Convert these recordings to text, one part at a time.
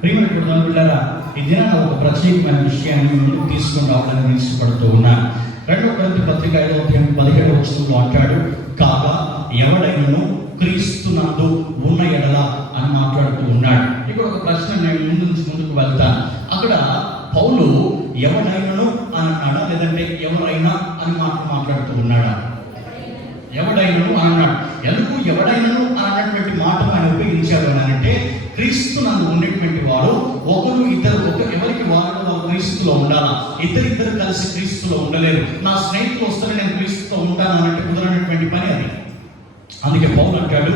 ప్రియమైన బిడ్డలారా, ఈ దినాన ఒక ప్రత్యేకమైన విషయాన్ని ముందుకు తీసుకుని రావడానికి ఇష్టపడుతూ ఉన్నాను. 2 కొరింథీ పత్రిక 5:17 అంటాడు, కాగా ఎవడైనను క్రీస్తునందు ఉన్న ఎడల అని మాట్లాడుతూ ఉన్నాడు. ఇక్కడ ఒక ప్రశ్న నేను ముందుకు వెళ్తాను. అక్కడ పౌలు ఎవడైనను అని అన్నాడా, లేదంటే ఎవరైనా అని మాట్లాడుతూ ఉన్నాడా? ఎవడైనను అన్నాడు. ఎందుకు ఎవడైనను అన్నటువంటి మాట ఆయన ఉపయోగించాడు అని అంటే, క్రీస్తు నన్ను ఉండేటువంటి వాడు ఒకరు ఎవరికి వారు క్రీస్తులో ఉండాలా, ఇద్దరు కలిసి క్రీస్తులో ఉండలేరు. నా స్నేహితులు వస్తే నేను క్రీస్తుతో ఉంటాను అన్నట్టు కుదరనటువంటి పని అది. అందుకే పౌలు అంటాడు,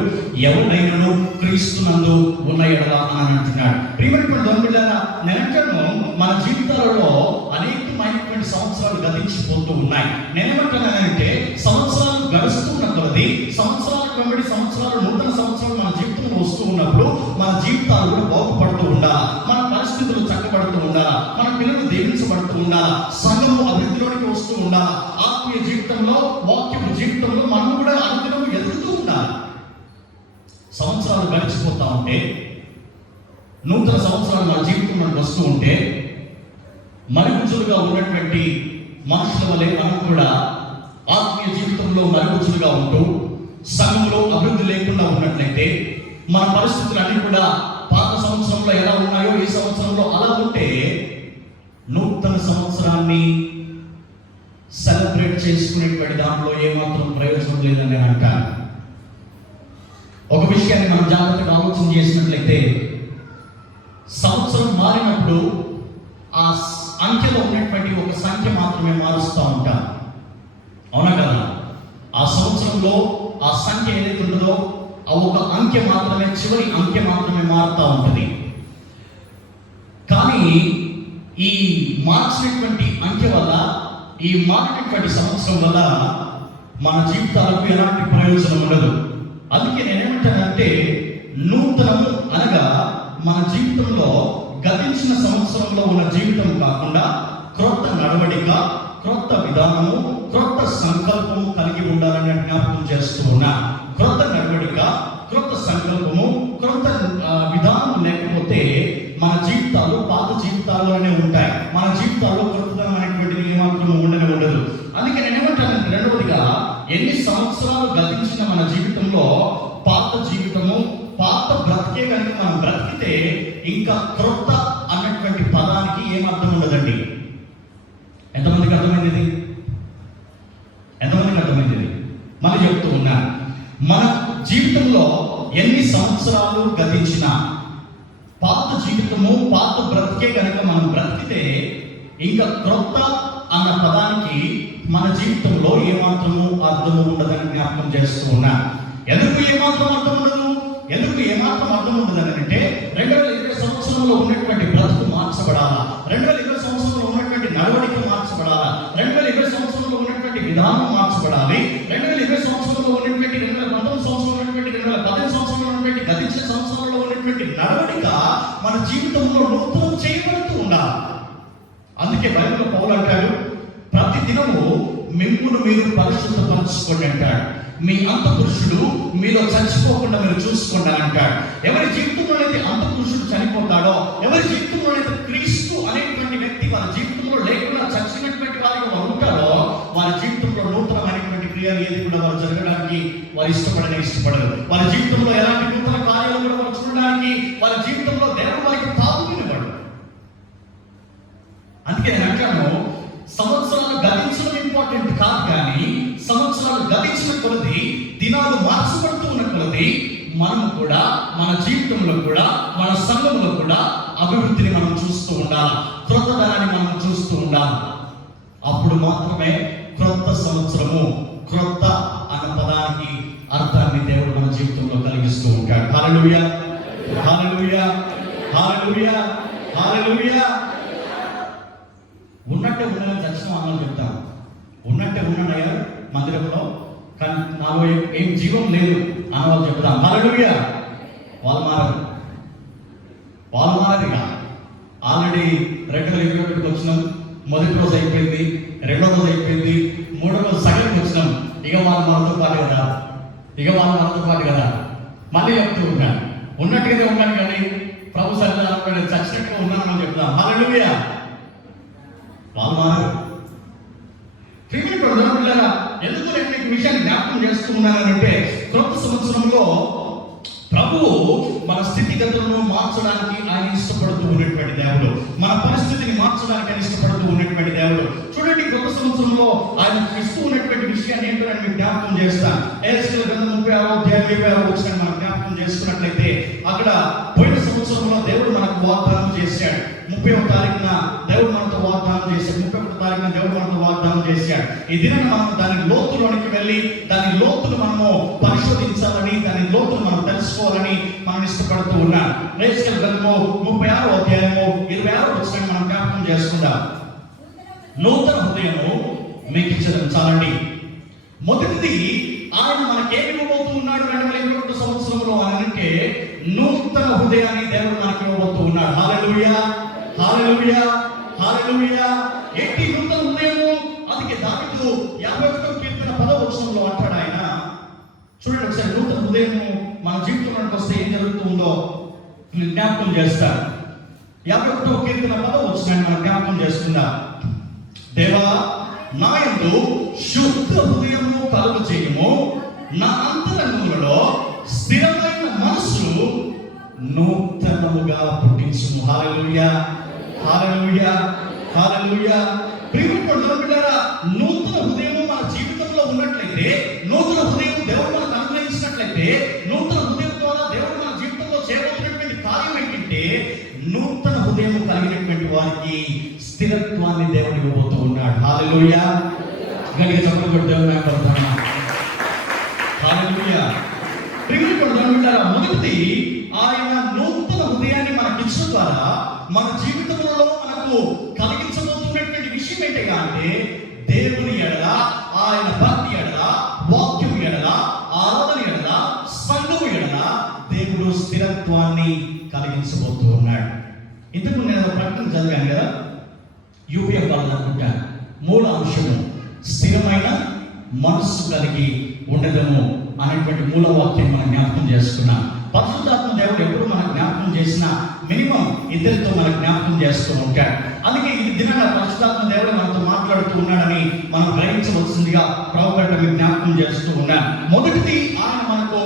ఎవడైనను క్రీస్తు నందు ఉన్న ఎడల అని అంటున్నాడు. ప్రియమైనటువంటి దొంగలారా, నేనంటాను మన జీవితాలలో అనేకమైనటువంటి సంవత్సరాలు గతించిపోతూ ఉన్నాయి. నేనేమంటున్నానంటే, సంవత్సరాలు గడుస్తున్న కొలది సంవత్సరాలకు వెంబడి సంవత్సరాలు, నూతన సంవత్సరాలు మన జీవితంలో వస్తూ ఉన్నప్పుడు మన జీవితాలు కూడా బాగుపడుతూ ఉండాలా, మన పరిస్థితులు చక్కబడుతూ ఉండాలా, మన పిల్లలు దీవించబడుతూ ఉండాలా, సంఘము అభివృద్ధిలోనికి వస్తూ ఉండాలా, ఆత్మీయ జీవితంలో, వాక్యపు జీవితంలో మనం కూడా అనుదినము ఎదుగుతూ ఉండాలి. సంవత్సరాలు గడిచిపోతా ఉంటే, నూతన సంవత్సరాలు మన జీవితంలోకి వస్తూ ఉంటే, మరుగుజ్జులుగా ఉన్నటువంటి మనుషుల వలె మనం కూడా ఆత్మీయ జీవితంలో మరుగుజ్జులుగా ఉంటూ సంఘంలో అభివృద్ధి లేకుండా ఉన్నట్లయితే, మన పరిస్థితులన్నీ కూడా పాత సంవత్సరంలో ఎలా ఉన్నాయో ఈ సంవత్సరంలో అలా ఉంటే, నూతన సంవత్సరాన్ని సెలబ్రేట్ చేసుకునేటువంటి దాంట్లో ఏమాత్రం ప్రయోజనం లేదని నేను అంటాను. ఒక విషయాన్ని మనం జాగ్రత్తగా ఆలోచన చేసినట్లయితే, సంవత్సరం మారినప్పుడు ఆ అంకెలో ఉన్నటువంటి ఒక సంఖ్య మాత్రమే మారుస్తూ ఉంటాం, అవునా కదా? ఆ సంవత్సరంలో ఆ సంఖ్య ఏదైతే ఉంటుందో ఆ ఒక అంకె మాత్రమే, చివరి అంకె మాత్రమే మారుతూ ఉంటుంది. కానీ ఈ మార్చినటువంటి అంకె వల్ల, ఈ మారినటువంటి సంవత్సరం వల్ల మన జీవితాలకు ఎలాంటి ప్రయోజనం ఉండదు. అందుకే నేనేమంటానంటే, నూతనము అనగా మన జీవితంలో గతించిన సంవత్సరంలో ఉన్న జీవితం కాకుండా క్రొత్త నడవడిక, క్రొత్త విధానము, క్రొత్త సంకల్పము కలిగి ఉండాలని జ్ఞాపకం చేస్తూ ఉన్నా. క్రొత్త నడవడిక, క్రొత్త సంకల్పము, క్రొత్త విధానం లేకపోతే మన జీవితాలు పాత జీవితాల్లోనే ఉంటాయి. మన జీవితాల్లో క్రొత్తదనం అనేటువంటిది ఏమాత్రం ఉండదు. అందుకే నేను ఏమంటానంటే, రెండవదిగా, ఎన్ని సంవత్సరాలు గతించిన మన జీవితంలో పాత జీవితము, పాత బ్రతికే కనుక మనం బ్రతికితే ఇంకా క్రొత్త అన్నటువంటి పదానికి ఏమర్థం ఉండదండి. ఎంతమందికి అర్థమైంది? ఎంతమందికి అర్థమైంది? మళ్ళీ చెప్తూ ఉన్నా, మన జీవితంలో ఎన్ని సంవత్సరాలు గతించినా పాత జీవితము, పాత బ్రతికే కనుక మనం బ్రతికితే ఇంకా క్రొత్త అన్న పదానికి మన జీవితంలో ఏమాత్రము అర్థము ఉండదని జ్ఞాపకం చేస్తూ ఉన్నా. ఎందుకు ఏమాత్రం అర్థం ఉండదు? ఎందుకు ఏమాత్రం అర్థం ఉండదని అంటే, 2020 సంవత్సరంలో ఉన్నటువంటి బ్రతుకు మార్చబడాలా, 2020 సంవత్సరంలో ఉన్నటువంటి నడవడిక మార్చబడాలా, 2020 సంవత్సరంలో ఉన్నటువంటి విధానం మార్చబడాలి, 2020 సంవత్సరంలో ఉన్నటువంటి 2019 సంవత్సరంలో ఉన్నటువంటి 2015 సంవత్సరంలో ఉన్నటువంటి గతించిన సంవత్సరంలో ఉన్నటువంటి నడవడిక మన జీవితంలో నూతనం చేయబడుతూ ఉండాలి. అందుకే బైబిల్లో పౌలు అంటాడు, ప్రతి దినము మిమ్మును మీరు పరిశుద్ధపరచుకోండి అంటాడు. మీ అంతఃపురుషుడు మీలో చచ్చిపోకుండా మీరు చూసుకోండి అంటాడు. ఎవరి జీవితంలోనైతే అంతఃపురుషుడు చనిపోతాడో, ఎవరి జీవితంలోనైతే క్రీస్తు అనేటువంటి వ్యక్తి వారి జీవితంలో లేకుండా చచ్చినటువంటి వారిగా వారు ఉంటారో, వారి జీవితంలో నూతనమైనటువంటి క్రియలు ఏది కూడా వారు జరగడానికి వారు ఇష్టపడరు. వారి జీవితంలో ఎలాంటి నూతన కార్యాలు కూడా వారు చూడడానికి వారి జీవితంలో దేవుడు వారికి తాగునివ్వడు. అందుకే నేను అంటాను, సంవత్సరాలు గతించడం ఇంపార్టెంట్ కాదు, కానీ సంవత్సరాలు గతించిన కొలది, దినాలు మార్చబడుతూ ఉన్న కొలది, మనం కూడా మన జీవితంలో కూడా, మన సంఘంలో కూడా అభివృద్ధిని మనం చూస్తూ ఉండాలి, క్రొత్తదనాన్ని మనం చూస్తూ ఉండాలి. అప్పుడు మాత్రమే క్రొత్త సంవత్సరము, క్రొత్త అన్న పదానికి అర్థాన్ని దేవుడు మన జీవితంలో కలిగిస్తూ ఉంటాడు. హల్లెలూయా, హల్లెలూయా, హల్లెలూయా, హల్లెలూయా. ఉన్నట్టే ఉండని దర్శనం అన్నది చెప్తాను. ఉన్నట్టే ఉన్నాడయ్యా మందిరంలో, కానీ నాలో ఏం జీవం లేదు అని వాళ్ళు చెప్తాను. హల్లెలూయా. వాళ్ళు మారదిగా ఆల్రెడీ 2021 వచ్చినాం, మొదటి రోజు అయిపోయింది, రెండో రోజు అయిపోయింది, మూడో రోజు సగం వచ్చినాం. ఇక వాళ్ళు మనతో పాటు కదా మళ్ళీ చెప్తూ ఉన్నాను, ఉన్నట్టుగానే ఉన్నాను కానీ ప్రభు సన్నిధానంలో నేను చచ్చినట్టుగా ఉన్నానని చెప్తాం. హల్లెలూయా. వాళ్ళు మారు. పిల్లరా, ఎందుకు నేను మీకు విషయాన్ని జ్ఞాపకం చేస్తూ ఉన్నానంటే, క్రొత్త సంవత్సరంలో ప్రభువు మన స్థితిగతులను మార్చడానికి ఆయన ఇష్టపడుతూ ఉన్నటువంటి దేవుడు, మన పరిస్థితిని మార్చడానికి ఆయన ఇష్టపడుతూ ఉన్నటువంటి దేవుడు. చూడండి, కొత్త సంవత్సరంలో ఆయన ఇస్తూ ఉన్నటువంటి విషయాన్ని ఏంటో నేను మీకు జ్ఞాపకం చేస్తాను. ఎహెజ్కేలు గ్రంథం 36 మనం జ్ఞాపకం చేసుకున్నట్లయితే, అక్కడ పోయిన సంవత్సరంలో దేవుడు మనకు వాగ్దానం చేశాడు. 30వ తారీఖున దేవుడు మనతో వాగ్దానం చేశాడు. 31వ తారీఖున దేవుడు మనతో వాగ్దానం చేశాడు. ఈ దినాన్ని మనం దాని లోతులోనికి వెళ్ళి దాని లోతును మనము పరిశోధించాలని, దాని లోతును మనం తెలుసుకోవాలని మనం ఇష్టపడుతూ ఉన్నాం. ఎహెజ్కేలు గ్రంథము 36 మనం జ్ఞాపకం చేసుకుందాం. నూతన హృదయము మీకు ఇచ్చడం చాలండి. మొదటిది, ఆయన మనకేమి ఇవ్వబోతూ ఉన్నాడు 2021 సంవత్సరంలో అని అంటే, నూతన హృదయాన్ని దేవుడు మనకి ఇవ్వబోతూ ఉన్నాడు. హల్లెలూయా, హల్లెలూయా, హల్లెలూయా. ఏంటి నూతన హృదయము? అందుకే దావీదు 51వ కీర్తన 10వ వచనంలో అంటాడు ఆయన. చూడండి ఒకసారి, నూతన హృదయము మన జీవితంలోకి వస్తే ఏం జరుగుతుందో జ్ఞాపకం చేస్తాడు. 51వ కీర్తన 10వ వచనాన్ని మనం జ్ఞాపకం చేసుకుందాం. దేవా, నా యందు శుద్ధ హృదయము కలుగ చేయము, నా అంతరంగములలో స్థిరమైన మనసు నూతనముగా పుట్టించుము. హల్లెలూయా, హల్లెలూయా, హల్లెలూయా. ప్రియమైన నూతన హృదయము మన జీవితంలో ఉన్నట్లయితే, నూతన హృదయం దేవుడు మనకు అనుగ్రహించినట్లయితే, నూతన హృదయం ద్వారా దేవుడు మన జీవితంలో చేయబోతున్నటువంటి కార్యం ఏంటంటే, నూతన హృదయం కలిగినటువంటి వారికి స్థిరత్వాన్ని దేవుడు ఇవ్వబోతూ ఉన్నాడు. హల్లెలూయా. గట్టిగా చప్పట్లు కొట్టి దేవుని కొడతాను. హల్లెలూయా. మొదటిది, ఆయన నూతన హృదయాన్ని మనకి ఇచ్చడం ద్వారా మన జీవితంలో మనకు కలిగించబోతున్నటువంటి విషయం ఏంటిగా అంటే, దేవుని ఎడల, ఆయన భక్తి ఎడల, వాక్యం ఎడల, ఆరాధన ఎడల, సంఘము ఎడల దేవుడు స్థిరత్వాన్ని కలిగించబోతూ ఉన్నాడు. ఇంతకు నేను ప్రకటన చదివాను కదా, యూపీఎఫ్ వాళ్ళు అనుకుంటాను. మూల అంశము స్థిరమైన మనస్సు కలిగి ఉండడము అనేటువంటి మూల వాక్యం మనం జ్ఞాపకం చేసుకున్నాం. పరిశుద్ధాత్మ దేవుడు ఎప్పుడు మనం జ్ఞాపకం చేసినా మినిమం ఇద్దరితో మనం జ్ఞాపకం చేస్తూ ఉంటాడు. అందుకే ఈ దినాన పరిశుద్ధాత్మ దేవుడు మనతో మాట్లాడుతూ ఉన్నాడని మనం గ్రహించవలసిందిగా ప్రభువుగారు మీకు జ్ఞాపకం చేస్తూ ఉన్నాడు. మొదటిది, ఆయన మనకు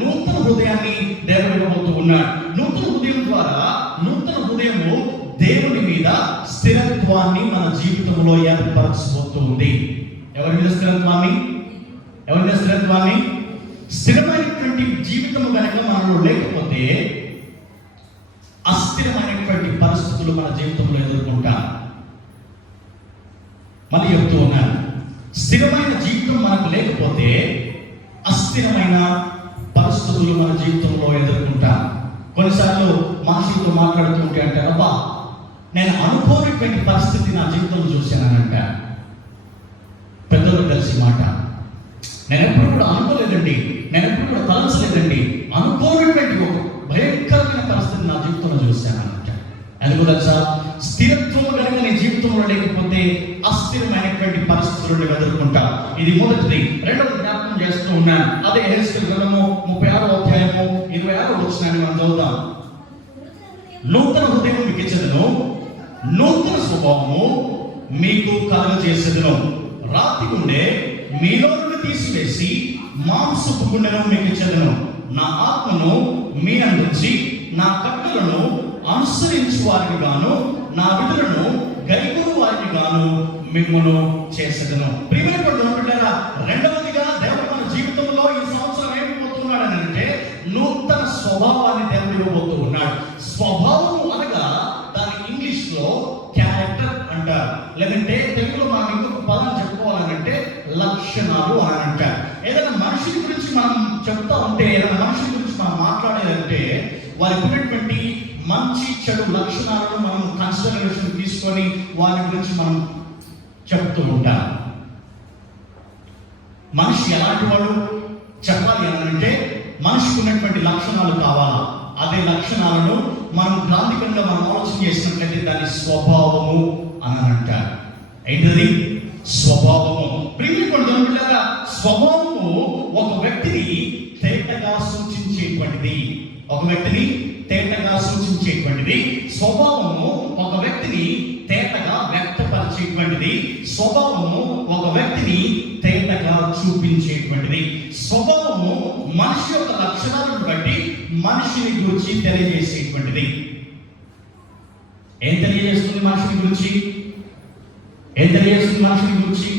నూతన హృదయాన్ని దేవుడు ఇవ్వబోతూ ఉన్నాడు. నూతన హృదయం ద్వారా, నూతన హృదయము దేవుని మీద స్థిరత్వాన్ని మన జీవితంలో ఏర్పరచబోతూ ఉంది. ఎవరి మీద స్థిరత్వాన్ని? ఎవరి మీద స్థిరత్వాన్ని? స్థిరమైనటువంటి జీవితము కనుక మనలో లేకపోతే అస్థిరమైనటువంటి పరిస్థితులు మన జీవితంలో ఎదుర్కొంటాం. మళ్ళీ చెప్తూ ఉన్నాను, స్థిరమైన జీవితం మనకు లేకపోతే అస్థిరమైన పరిస్థితులు మన జీవితంలో ఎదుర్కొంటాం. కొన్నిసార్లు మనుషులతో మాట్లాడుతూ ఉంటే అంటే, అబ్బా, నేను అనుకోనటువంటి పరిస్థితి నా జీవితంలో చూశానంట. పెద్దలు తెలిసి మాట, నేను ఎప్పుడు కూడా అనుకోలేదండి, నేను ఎప్పుడు కూడా తలంచలేదండి, అనుకోనటువంటి ఒక భయంకరమైన పరిస్థితి నా జీవితంలో చూశానంట. ఎందుకు తెలుసా? స్థిరత్వం కనుక నీ జీవితంలో లేకపోతే అస్థిరమైనటువంటి పరిస్థితులను ఎదుర్కొంటాం. ఇది మొదటిది. రెండవది జ్ఞాపకం చేస్తూ ఉన్నాను. అదే ఎహెజ్కేలు గ్రంథము 36 వచనాన్ని మనం చదువుతాం. నూతన హృదయం మీకు ఇచ్చేదను, నూతన స్వభావము మీకు కలుగజేసేదను. రాతి గుండె మీలో నుండి తీసివేసి మాంసపు గుండెను మీకు ఇచ్చేదను. నా ఆత్మను మీ నుంచి నా కట్టలను అనుసరించు వారికి గాను, నా విధులను గైకొను వారికి గాను మిమ్మల్ని చేసేదను. ప్రియమైన బిడ్డలారా, రెండవదిగా దేవుడు మన జీవితంలో ఈ సంవత్సరం ఏమిపోతున్నాడు అని అంటే, నూతన స్వభావాన్ని దేవుడు ఇవ్వబోతూ ఉన్నాడు. స్వభావము అనగా దాని ఇంగ్లీష్ లో క్యారెక్టర్ అంటారు, లేదంటే తెలుగులో మనం ఇంకొక పదం చెప్పుకోవాలంటే లక్షణాలు అని అంటారు. ఏదైనా మనిషి గురించి మనం చెప్తా ఉంటే, ఏదైనా మనిషి గురించి మనం మాట్లాడేదంటే వారికి ఉన్నటువంటి మంచి చెడు లక్షణాలను మనం కన్సిడరేషన్ తీసుకొని వారి గురించి మనం చెప్తూ ఉంటాం. మనిషి ఎలాంటి వాడు చెప్పాలి అని అంటే, మనిషికి ఉన్నటువంటి లక్షణాలు కావాలా. అదే లక్షణాలను మనం గ్రాంధికంగా మనం ఆలోచన చేసినట్లయితే దాని స్వభావము అని అంటారు. ఏంటది? స్వభావము. ప్రియమైన స్వభావము ఒక వ్యక్తిని తేటగా సూచించేటువంటిది. ఒక వ్యక్తిని తేటగా సూచించే చూపించేటువంటిది. స్వభావము ఒక వ్యక్తిని తేటగా వ్యక్తపరిచేటువంటిది. స్వభావము ఒక వ్యక్తిని తేటగా చూపించేటువంటిది. స్వభావము మనిషి యొక్క లక్షణాలను బట్టి మనిషిని గురించి తెలియజేసేటువంటిది. ఏం తెలియజేస్తుంది మనిషిని గురించి? ఏం తెలియజేస్తుంది మనిషిని గురించి?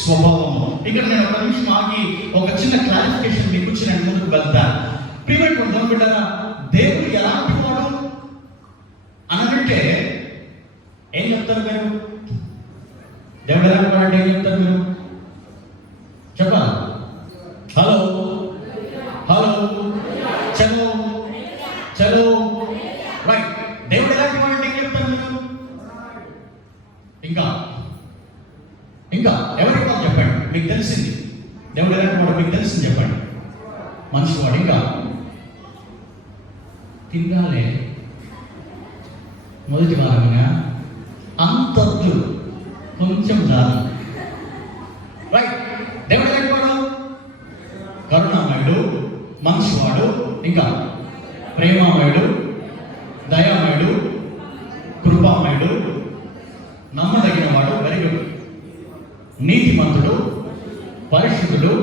స్వభావము. ఇక్కడ నేను ఒక నిమిషం ఆగి ఒక చిన్న క్లారిఫికేషన్ మీకు ఇచ్చి నేను ముందుకు వెళ్తాను. ప్రియమైనటువంటి బిడ్డలారా, దేవుడు ఎలాంటి వాడు అనంటే ఏం చెప్తారు మీరు? దేవుడు ఎలాంటి వాడు అంటే ఏం చెప్తారు మీరు? చెప్పాలి. హలో హలో చలో చలో రైట్. దేవుడు ఎలాంటి వాడు అంటే ఏం చెప్తారు మీరు? ఇంకా ఇంకా ఎవరికి వాళ్ళు చెప్పండి, మీకు తెలిసింది. దేవుడు ఎలాంటి వాడు మీకు తెలిసింది చెప్పండి. మనిషివాడు. ఇంకా తింగాలే మొదటి వారముగా అంతద్దు కొంచెం చాలు. రైట్. దేవుడు ఎలాంటి వాడు? కరుణామయుడు, మనిషివాడు, ఇంకా ప్రేమామయుడు, దయామయుడు, కృపామయుడు, నమ్మదగిన వాడు, వెరీ గుడ్, నీతిమంతుడు, పరిశుద్ధుడు.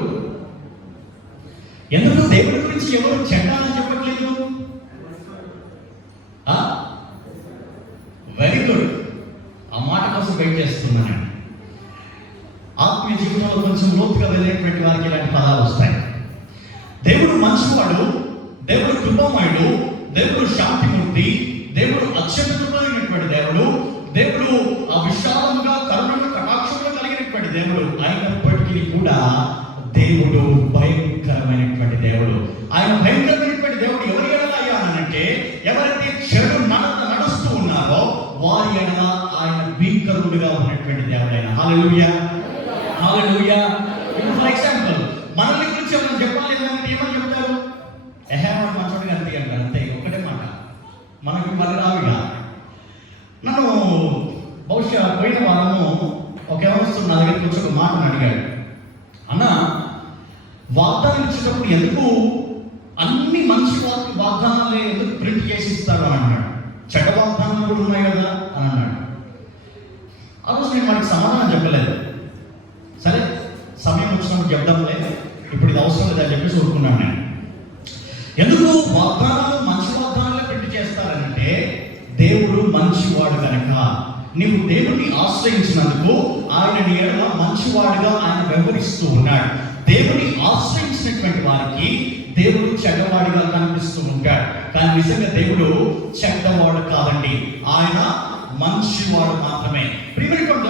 ఎందుకు దేవుడి గురించి ఎవరు చెడ్డాలని చెప్పట్లేదు? Very good. ఆ మాట కోసం వెయిట్ చేస్తున్నాను. ఆత్మీయ జీవితంలో కొంచెం లోతుగా వెళ్ళేటువంటి వారికి ఇలాంటి పదాలు వస్తాయి. దేవుడు మంచివాడు, దేవుడు కృపామయుడు, దేవుడు శాంతిమూర్తి, దేవుడు అత్యంతమైనటువంటి దేవుడు, దేవుడు ఆ విశాలముగా కరుణను కటాక్షంలో కలిగినటువంటి దేవుడు. అయినప్పటికీ కూడా దేవుడు భయంకరమైనటువంటి దేవుడు. ఆయన భయంకరమైనటువంటి దేవుడు ఎవరి ఎడల అయ్యానంటే, ఎవరైతే చెడు నడుస్తూ ఉన్నారో వారి ఎడల ఆయన భీకరుడుగా ఉన్నటువంటి దేవుడు ఆయన. హల్లెలూయా హల్లెలూయా. ఫర్ ఎగ్జాంపుల్, మనల్ని గురించి మనం చెప్పాలి అంటే ఏమని చెప్తారు? ఎహేవాడు మంచోడు అంతే అంటారు. అంతే, ఒక్కటే మాట. మనకి మళ్ళీ రావిగా. నన్ను బహుశా పోయిన వారము ఒక యవనస్తుడు నా దగ్గరికి వచ్చి ఒక మాటను అడిగాడు. అన్న, వాగ్దానం ఇచ్చేటప్పుడు ఎందుకు అన్ని మంచి వాగ్దానాలే ఎందుకు ప్రింట్ చేసి ఇస్తారు అని అన్నాడు. చెడ్డ వాగ్దానాలు కూడా ఉన్నాయి కదా అని అన్నాడు. ఆ రోజు నేను వాడికి సమాధానం చెప్పలేదు. సరే, సమయం వచ్చినప్పుడు చెప్దాంలే, ఇప్పుడు ఇది అవసరం లేదని చెప్పేసి ఊరుకున్నాను నేను. ఎందుకు వాగ్దానాలు మంచి వాగ్దానాలే ప్రింట్ చేస్తారనంటే, దేవుడు మంచివాడు కనుక. నీవు దేవుడిని ఆశ్రయించినందుకు ఆయన నీ ఎడల మంచివాడుగా ఆయన వ్యవహరిస్తూ ఉన్నాడు. దేవుని ఆశ్రయించినటువంటి వారికి దేవుడు చెడ్డవాడిగా కనిపిస్తూ ఉంటాడు. కానీ నిజంగా దేవుడు చెడ్డవాడు కాదండి, ఆయన మంచివాడు మాత్రమే. ప్రియమైనటువంటి,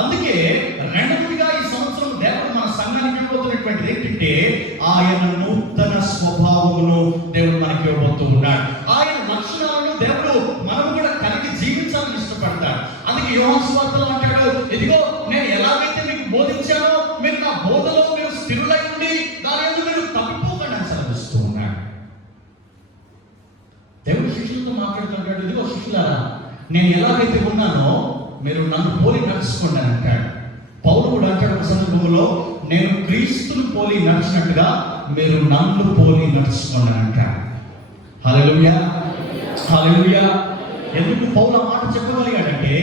అందుకే రెండవదిగా ఈ సంవత్సరం దేవుడు మన సంఘానికి ఇవ్వబోతున్నటువంటిది ఏంటంటే, ఆయన నూతన స్వభావమును దేవుడు మనకి ఇవ్వబోతూ ఉన్నాడు. ఆయన లక్షణాలను దేవుడు మనం కూడా కలిగి జీవించాలని ఇష్టపడతాడు. అందుకే యోహాను సువార్తలో అంటాడు, ఇదిగో నేను ఎలాగైతే మీకు బోధించానో మీరు నా బోధలో మీరు స్థిరులై ఉండి దాని యందు మీరు తప్పిపోకండి అని సెలవిస్తూ ఉన్నాడు. దేవుడు శిష్యులతో మాట్లాడుతుంటాడు, ఇదిగో శిష్యులారా, నేను ఎలాగైతే ఉన్నానో మీరు నన్ను పోలి నడుచుకోండి అని అంటాడు. పౌలు కూడా అంటాడు ఒక సందర్భంలో, నేను క్రీస్తును పోలి నడిచినట్టుగా మీరు నన్ను పోలి నడుచుకోండి అని అంటాడు. హల్లెలూయా హల్లెలూయా. ఎందుకు పౌలు ఆ మాట చెప్పగలిగాడంటే,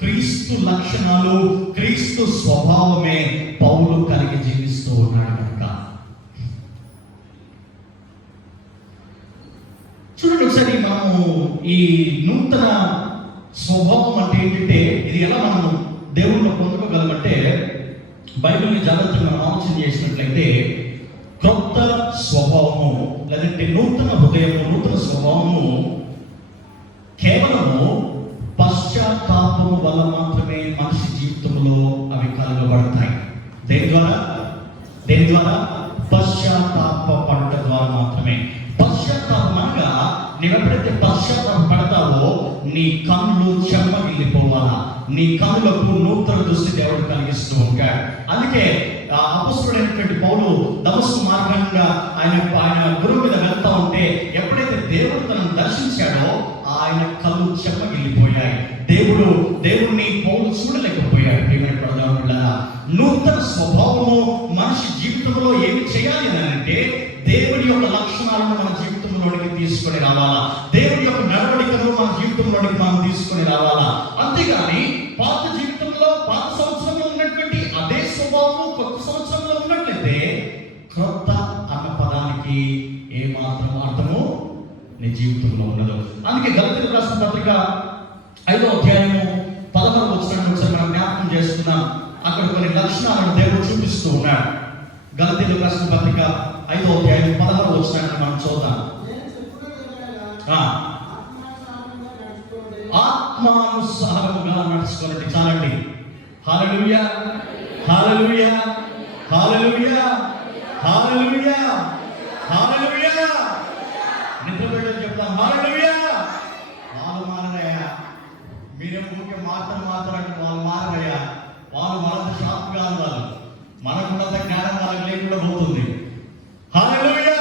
క్రీస్తు లక్షణాలు, క్రీస్తు స్వభావమే పౌలు కలిగి జీవిస్తూ ఉన్నాడు కనుక. చూడండి ఒకసారి, మనము ఈ నూతన స్వభావం అంటే ఏంటంటే, ఇది ఎలా మనము దేవుణ్ణి పొందుకోగలమంటే, బైబిల్ని జాగ్రత్తగా మనం ఆలోచన చేసినట్లయితే, క్రొత్త స్వభావము లేదంటే నూతన హృదయము, నూతన స్వభావము కేవలము పశ్చాత్తాపము వల్ల మాత్రమే మనిషి జీవితంలో అవి కలగబడతాయి. దేని ద్వారా? పశ్చాత్తాప పడట ద్వారా మాత్రమే. పశ్చాత్తాపం అనగా, నీవెప్పుడైతే పశ్చాత్తాప పడతావో నీ కన్నులు చెమ్మగిల్లిపోవాలా, నీ కన్నులకు నూతన దృష్టి దేవుడు కలిగిస్తూ ఉంటాడు. అందుకే అపొస్తలుడైనటువంటి పౌలు దమస్కు మార్గంగా ఆయన గురువు మీద వెళ్తా ఉంటే, ఎప్పుడైతే దేవుడు తనను దర్శించాడో ఆయన కళ్ళు చెమ్మగిల్లిపోయాయి. దేవుడిని పౌలు చూడలేకపోయాడు. నూతన స్వభావము మనిషి జీవితంలో ఏమి చేయాలి అని అంటే, దేవుడి యొక్క లక్షణాలను మన జీవితంలో జీవితంలోనికి తీసుకొని రావాలా. దేవుని యొక్క నడవడికను మన జీవితంలోనికి మనం తీసుకొని రావాలా. అంతేగాని పాత జీవితంలో పాత సంవత్సరంలో ఉన్నటువంటి అదే స్వభావం కొత్త సంవత్సరంలో ఉన్నట్లయితే క్రొత్త అన్న పదానికి ఏమాత్రం అర్థము నీ జీవితంలో ఉండదు. అందుకే గలతీయులకు రాసిన పత్రిక 5వ అధ్యాయము 16వ వచనాన్ని ఒకసారి మనం జ్ఞాపకం చేసుకున్నాం. అక్కడ కొన్ని లక్షణాలను దేవుడు చూపిస్తూ ఉన్నాడు. గలతీయులకు రాసిన పత్రిక 5వ అధ్యాయం 16వ వచనాన్ని మనం చూద్దాం. ఆత్మానుసారముగా నడుచుకోనండి. చాలండి. హల్లెలూయా, హల్లెలూయా, హల్లెలూయా, హల్లెలూయా, హల్లెలూయా. నిద్రపోయేటప్పుడు చెప్తాం హల్లెలూయా. వాళ్ళు మారయ్యా. మీరేం ఊరికే మాట్లాడంటే వాళ్ళు మారయ్యా. వాళ్ళు మనంత షార్ప్ కాదు. వాళ్ళు మనకున్నంత జ్ఞానం వాళ్ళకి లేకుండా పోతుంది. హల్లెలూయా,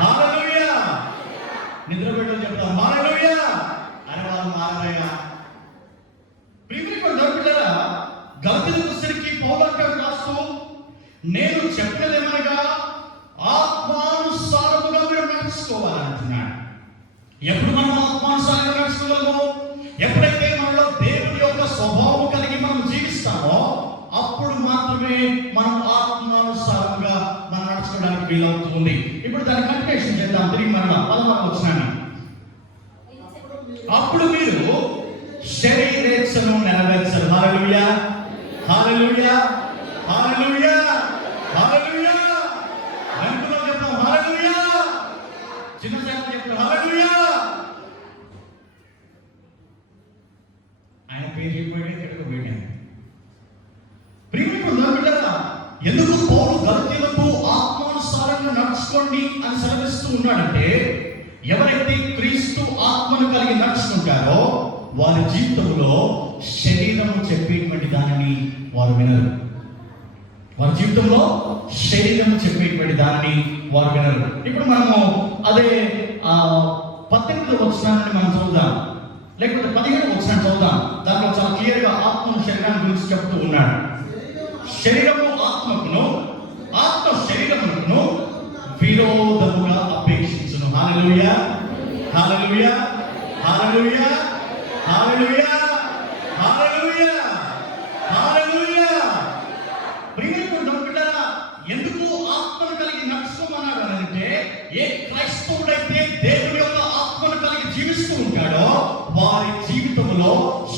హల్లెలూయా. నిద్రపోయేటప్పుడు చెప్తాం హల్లెలూయా అని వాళ్ళు మారయ్యా. ప్రియమైన దేవులారా, గలతీయులకు పౌలు అంటాడు రాస్తూ, నేను చెప్పినదేమనగా ఆత్మానుసారముగా మీరు నడుచుకోవాలంటున్నాడు. ఎప్పుడు మనం ఆత్మానుసారంగా నడుచుకోగలము? ఎప్పుడైతే మనలో దేవుని యొక్క స్వభావం కలిగి మనం జీవిస్తామో అప్పుడు మాత్రమే మనం ఆత్మానుసారంగా మనం నడుచుకోవడానికి వీలవుతుంది. ఇప్పుడు దాన్ని కంటిన్యూషన్ చేద్దాం. తిరిగి మన 16వ వచనాన్ని. అప్పుడు మీరు శరీరేచ్ఛను నెరవేర్చరు. హల్లెలూయా, హల్లెలూయా, హల్లెలూయా, హల్లెలూయా. వెంటనే చెప్తాం హల్లెలూయా. చిన్న చేపలు చెప్తాం హల్లెలూయా. ఆయన పేరు చెప్పాడే తిరగబోయాడు. ప్రియమైన ఎందుకు పౌలు గలతీయులకు ఆత్మానుసారంగా నడుచుకోండి అని సెలవిస్తూ ఉన్నాడంటే, ఎవరైతే క్రీస్తు ఆత్మను కలిగి నడుచుకుంటారో వారి జీవితంలో శరీరము చెప్పేటువంటి దానిని వారు వినరు. వారి జీవితంలో శరీరము చెప్పేటువంటి దానిని వారు వినరు. ఇప్పుడు మనము అదే 18వ వచనాన్ని మనం చదువుదాం, లేకపోతే 17వ వచనాన్ని చదువుదాం. దాంట్లో చాలా క్లియర్ గా ఆత్మను శరీరాన్ని గురించి చెప్తూ ఉన్నాడు. శరీరము ఆత్మకును, ఆత్మ శరీరమును విరోధముగా అపేక్షించును. హల్లెలూయా, హల్లెలూయా, హల్లెలూయా, హల్లెలూయా, హల్లెలూయా, హల్లెలూయా. ప్రియమైన బిడ్డలారా, ఎందుకు ఆత్మను కలిగి నడుచుకోమన్నాడు అంటే, ఏ క్రైస్తవుడైతే దేవుని యొక్క ఆత్మను కలిగి జీవిస్తూ ఉంటాడో వారి జీవితంలో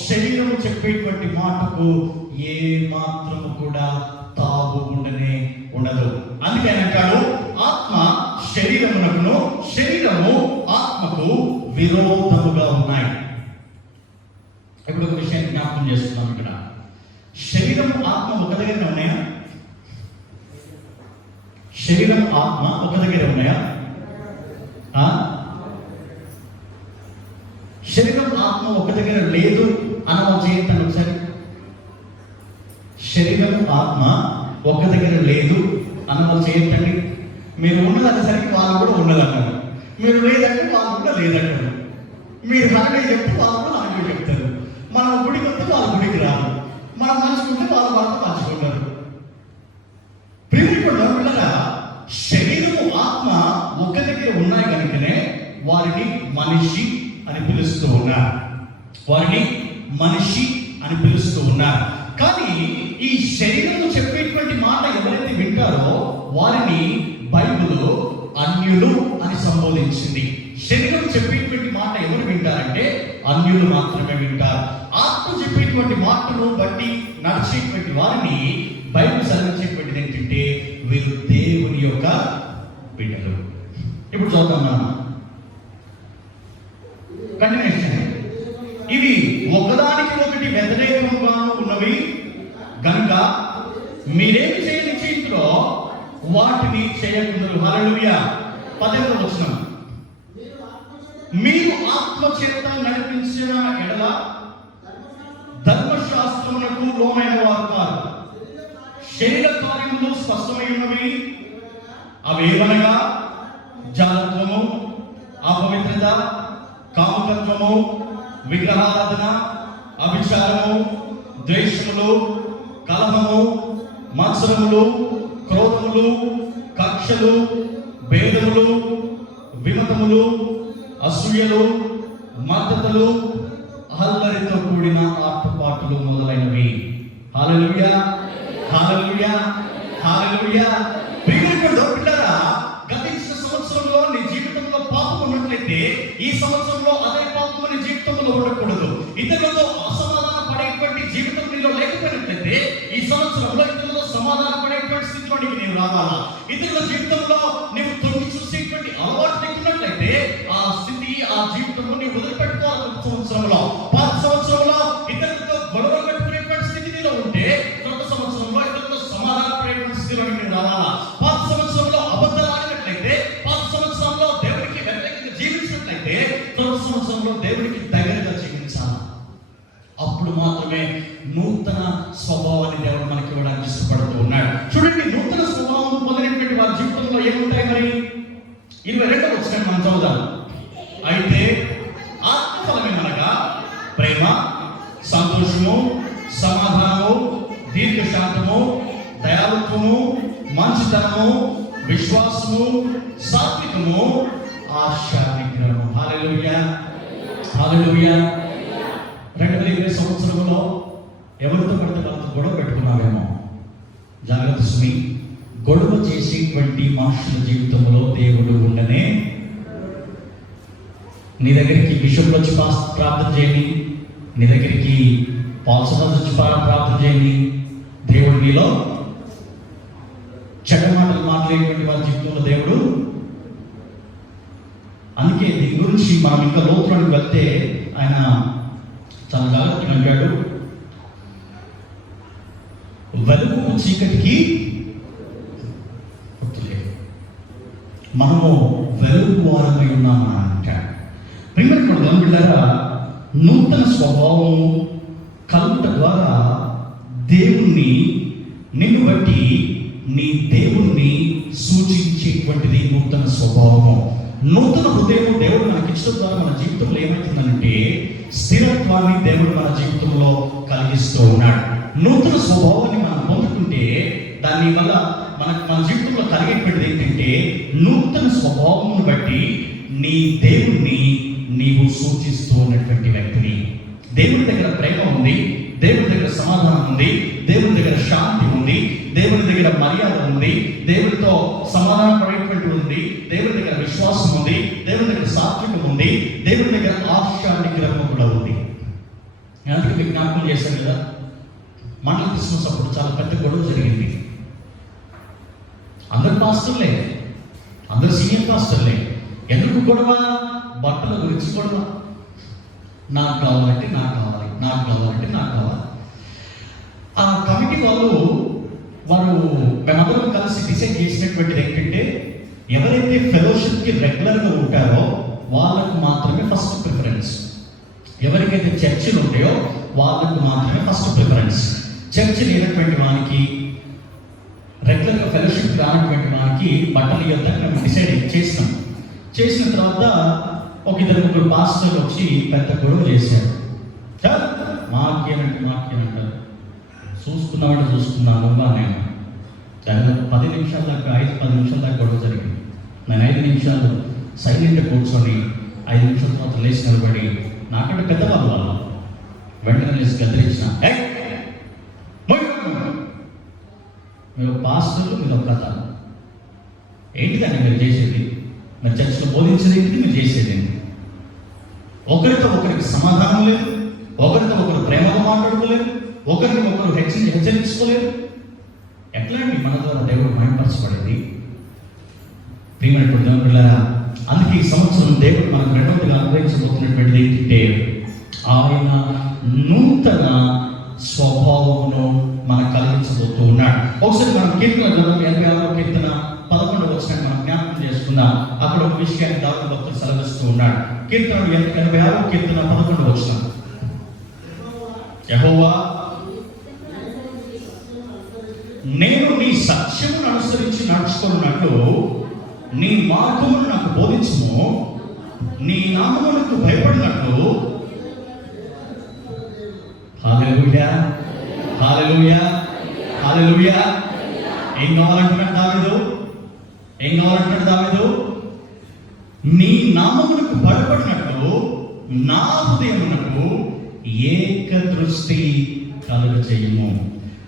శరీరము చెప్పేటువంటి మాటకు ఏ మాత్రము కూడా తావు ఉండనే ఉండదు. అందుకే అంటాడు, ఆత్మ శరీరమునకును, శరీరము ఆత్మకు విరోధముగా ఉన్నాయి. ఇప్పుడు ఒక విషయాన్ని జ్ఞాపకం చేస్తున్నాం. ఇక్కడ శరీరం ఆత్మ ఒక దగ్గర ఉన్నాయా? శరీరం ఆత్మ ఒక దగ్గర ఉన్నాయా? శరీరం ఆత్మ ఒక దగ్గర లేదు అనవ చేయండి ఒకసారి. శరీరం ఆత్మ ఒక దగ్గర లేదు అనవ చేయండి. మీరు ఉన్నదనేసరికి వాళ్ళు కూడా ఉండదన్నారు, మీరు లేదంటే వాళ్ళు కూడా లేదంటారు, మీరు హరడే చెప్తే వాళ్ళు కూడా హరడే చెప్తారు, మనం గుడికి వస్తే వాళ్ళు గుడికి రారు, మనం మంచుకుంటే వాళ్ళు వాళ్ళతో పంచుకుంటారు. ప్రియమైన శరీరము ఆత్మ ఒక దగ్గర ఉన్నాయి కనుకనే వారిని మనిషి అని పిలుస్తూ ఉన్నారు. వారిని మనిషి అని పిలుస్తూ ఉన్నారు. కానీ ఈ శరీరము చెప్పేటువంటి మాట ఎవరైతే వింటారో వారిని బైబిల్ అన్యులు అని సంబోధించింది. శరీరం చెప్పేటువంటి మాట ఎవరు వింటారంటే అన్యులు మాత్రమే వింటారు. ఆత్మ చెప్పేటువంటి మాటను బట్టి నడిచేటువంటి వారిని బైబిల్ సెలవించేటువంటిది ఏంటంటే వీరు దేవుని యొక్క బిడ్డలు. ఇప్పుడు చూద్దాం మనం కంటిన్యూషన్. ఇవి ఒకదానికి ఒకటి వ్యతిరేకంగా ఉన్నవి కనుక మీరేమి చేయని చేతిలో వాటిని చేయకుందరు. హల్లెలూయా. 10వ వచనం. మీరు ఆత్మ చేత నడిపించిన ఎడల ధర్మశాస్త్రమునకు లోనైన వారు కాదు. శరీర కార్యములు స్పష్టమైనవి. అవేవనగా జాలత్వము, అపవిత్రత, కామకత్వము, విగ్రహారాధన, అభిచారము, ద్వేషములు, కలహము, మత్సరములు, క్రోధములు, కక్షలు, భేదములు, విమతములు, అసూయలు, మద్దతులు, అల్లరితో కూడిన ఆటపాటలు మొదలైనవి. హల్లెలూయా, హల్లెలూయా, హల్లెలూయా. ప్రియమైన బిడ్డలారా, గతించిన సంవత్సరంలో నీ జీవితంలో పాపం ఉన్నట్లయితే ఈ సంవత్సరంలో అదే పాపం నీ జీవితంలో ఉండకూడదు. ఇతరులతో అసమాధాన పడేటువంటి జీవితం నీలో లేకపోయినట్లయితే ఈ సంవత్సరంలో ఇతరులతో సమాధాన పడేటువంటి స్థితిలోనికి నీవు రావాలా. ఇతరుల జీవితంలో నీవు తొంగి చూసేటువంటి అలవాటు లేకున్నట్లయితే ఆ స్థితి, ఆ జీవితంలో నీవు వదిలిపెట్టుకోవాలి. సంవత్సరంలో, పాత సంవత్సరంలో ఇతరులతో గొడవ పెట్టుకునేటువంటి స్థితి నీలో ఉంటే కొత్త సంవత్సరంలో ఇతరులతో సమాధాన పడేటువంటి స్థితిలోకి నీవు రావాలా. పాత సంవత్సరంలో అబద్ధాలు ఆడినట్లయితే, పాత సంవత్సరంలో దేవుడికి వ్యతిరేకంగా జీవించినట్లయితే కొత్త సంవత్సరంలో దేవుడికి దగ్గరగా జీవించాలి. అప్పుడు మాత్రమే నూతన స్వభావాన్ని దేవుడు మనకి ఇవ్వడానికి ఇష్టపడుతూ ఉన్నాడు. చూడండి, నూతన స్వభావం పొందినటువంటి వారి జీవితంలో ఏముంటాయి? మరి 22వ వచనం మనం చదువుదాం. అయితే ఆత్మఫలమేమనగా ప్రేమ, సంతోషము, సమాధానము, దీర్ఘశాంతము, దయాళుత్వము, మంచితనము, విశ్వాసము, సాత్వికము, ఆశా నిగ్రహము. హల్లెలూయా, హల్లెలూయా. 2020 సంవత్సరంలో ఎవరితో పడితే వాళ్ళతో గొడవ పెట్టుకున్నావేమో. జాగ్రత్త సుమి. గొడవ చేసేటువంటి మనుషుల జీవితంలో దేవుడు ఉండనే. నీ దగ్గరికి బిషప్లు వచ్చి ప్రార్థన చేయండి, నీ దగ్గరికి పాల్సమర్స్ వచ్చి ప్రార్థన చేయండి, దేవుడు మీలో చెడ్డ మాటలు మాట్లాడేటువంటి వాళ్ళ జీవితంలో దేవుడు. అందుకే దీని గురించి మనం ఇంకా లోతులోకి వెళ్తే ఆయన చాలా జాగ్రత్తగా అంటాడు, వెలుగు చీకటికి మనము వెలుగు వారమై ఉన్నామని అంటాడు. ప్రియమైన బిడ్డలారా, నూతన స్వభావం కలుగుట ద్వారా దేవుణ్ణి, నిన్ను బట్టి నీ దేవుణ్ణి సూచించేటువంటిది నూతన స్వభావము. నూతన హృదయం దేవుడు మనకి ఇచ్చడం ద్వారా మన జీవితంలో ఏమవుతుందంటే స్థిరత్వాన్ని దేవుడు మన జీవితంలో కలిగిస్తూ ఉన్నాడు. నూతన స్వభావాన్ని మనం పొందుకుంటే దాని వల్ల మన జీవితంలో కలిగేటువంటిది ఏంటంటే నూతన స్వభావమును బట్టి నీ దేవుణ్ణి నీవు సూచిస్తూ ఉన్నటువంటి వ్యక్తిని. దేవుని దగ్గర ప్రేమ ఉంది, దేవుని దగ్గర సమాధానం ఉంది, దేవుని దగ్గర శాంతి ఉంది, దేవుని దగ్గర మర్యాద ఉంది, దేవునితో సమాధానం పడేటువంటి ఉంది, దేవుని దగ్గర విశ్వాసం ఉంది, దేవుని దగ్గర సాత్వికం ఉంది, దేవుని దగ్గర ఆశా నిగ్రహం కూడా ఉంది. అందుకే మీకు జ్ఞాపకం చేశాను కదా, మండల క్రిస్మస్ అప్పుడు చాలా పెద్ద గొడవ జరిగింది. అందరు పాస్టర్లే, అందరు సీనియర్ పాస్టర్లే. ఎందుకు గొడవ? బట్టల గురించి గొడవ. నాకు కావాలంటే నాకు కావాలి, నాకు కావాలంటే నాకు కావాలి. ఆ కమిటీ వారు మేమందరం కలిసి డిసైడ్ చేసినటువంటిది ఏంటంటే ఎవరైతే ఫెలోషిప్కి రెగ్యులర్గా ఉంటారో వాళ్ళకు మాత్రమే ఫస్ట్ ప్రిఫరెన్స్. ఎవరికైతే చర్చిలు ఉంటాయో వాళ్ళకు మాత్రమే ఫస్ట్ ప్రిఫరెన్స్. చర్చి లేనటువంటి వానికి, రెగ్యులర్గా ఫెలోషిప్ రానటువంటి వానికి బట్టలు ఇవ్వద్దని మేము డిసైడ్ చేసిన తర్వాత ఒక ఇద్దరు పాస్టర్లు వచ్చి పెద్ద గొడవ చేశారు. మాకేనంటారు, చూసుకున్నాము నేను. దాదాపు 10 నిమిషాల దాకా 5-10 నిమిషాల దాకా గొడవ జరిగింది. నేను 5 నిమిషాలు సైలెంట్గా కూర్చొని 5 నిమిషాల తర్వాత లేచి నిలబడి, నాకంటే పెద్దవాళ్ళు వెంటనే లేచి గదిలించిన, మీరు పాస్టర్లు, మీరు ఒక కథ ఏంటిదండి మీరు చేసేది? మీరు చర్చలో బోధించేది ఏంటి? మీరు చేసేది ఏంటి? ఒకరితో ఒకరికి సమాధానం లేదు, ఒకరితో ఒకరు ప్రేమగా మాట్లాడుకోలేదు, ఒకరిని ఒకరు హెచ్చరించుకోలేదు. ఎట్లా అండి మన ద్వారా దేవుడు మహిమపరచబడేది? ప్రియమైనటువంటి పిల్లరా, అందుకే ఈ సంవత్సరం దేవుడు మనకు రెండవదిగా అనుగ్రహించబోతున్నటువంటిది ఏంటంటే ఆయన నూతన స్వభావమును మనకు కలిగించబోతూ ఉన్నాడు. ఒకసారి మనం కీర్తన 86వ కీర్తన 11వ వచనాన్ని మనం జ్ఞాపకం చేసుకుందాం. అక్కడ ఒక విషయాన్ని దావీదు భక్తుడు సెలవిస్తూ ఉన్నాడు. కీర్తన 86వ కీర్తన 11వ వచనం. యెహోవా, నేను నీ సత్యమును అనుసరించి నడుచుకున్నట్లు నీ మార్గమును నాకు బోధించుము, నీ నామమునకు భయపడినట్లు. హల్లెలూయా, హల్లెలూయా, హల్లెలూయా. ఏం కావాలంటున్నాడు దావీదు? నీ నామమునకు భయపడినట్లు నా హృదయమునకు ఏక దృష్టి కలుగజేయుము.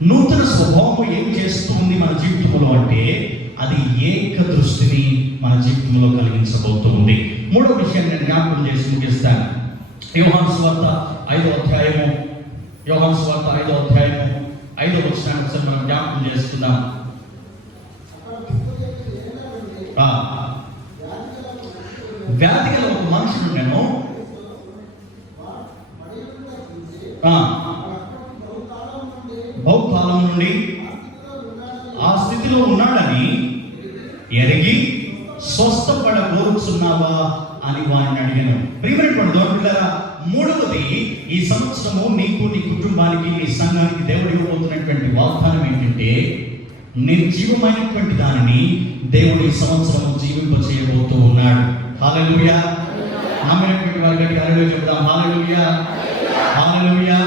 నూతన స్వభావం ఏం చేస్తుంది మన జీవితంలో అంటే అది ఏక దృష్టిని మన జీవితంలో కలిగించబోతుంది. మూడో విషయాన్ని నేను జ్ఞాపకం చేసి ముగిస్తాను. యోహాను సువార్త 5వ అధ్యాయము 5వ వచనాన్ని ఒకసారి మనం జ్ఞాపకం చేసుకుందాం. వ్యాధి గల ఒక మనుషుడు నేను బహుకాలం నుండి ఆ స్థితిలో ఉన్నాడని ఎరిగి స్వస్థపడబోతున్నావా అని వారిని అడిగాను. ప్రియమైనటువంటి దేవులారా, మూడవది, ఈ సంవత్సరము నీకు, నీ కుటుంబానికి, నీ సంఘానికి దేవుడు ఇవ్వబోతున్నటువంటి వాగ్దానం ఏంటంటే నిర్జీవమైనటువంటి దానిని దేవుడు ఈ సంవత్సరం జీవింపచేయబోతూ ఉన్నాడు. హల్లెలూయా. నమ్మినటువంటి వారి గట్టి హల్లెలూయా చెప్దాం. హల్లెలూయా, హల్లెలూయా.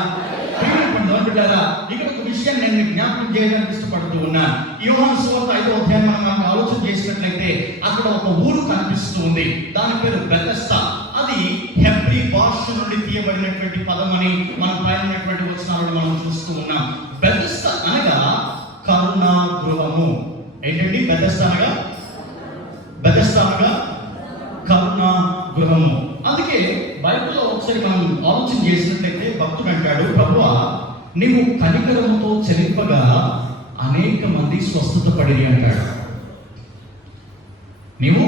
ఇక్కడ ఒక విషయాన్ని నేను జ్ఞాపకం చేయడానికి ఇష్టపడుతూ ఉన్నాను. యోహాను సువార్త 5వ అధ్యాయం మనం ఆలోచన చేసినట్లయితే అక్కడ ఒక ఊరు కనిపిస్తూ ఉంది. దాని పేరు బెతెస్దా. అది హెబ్రీ భాష నుండి తీయబడినటువంటి పదం అని మనం పైనటువంటి వచనాలను మనం చూస్తూ ఉన్నాం. బెతెస్దా అనగా కరుణా గృహము. ఏంటండి బెతెస్దా అనగా? బెతెస్దా అనగా కరుణా గృహము. అందుకే బైబిల్లో ఒకసారి మనం ఆలోచన చేసినట్లయితే భక్తుడు అంటాడు, ప్రభువా నీవు కనికరముతో చెలింపగా అనేక మంది స్వస్థత పడిరి అంటాడు. నీవు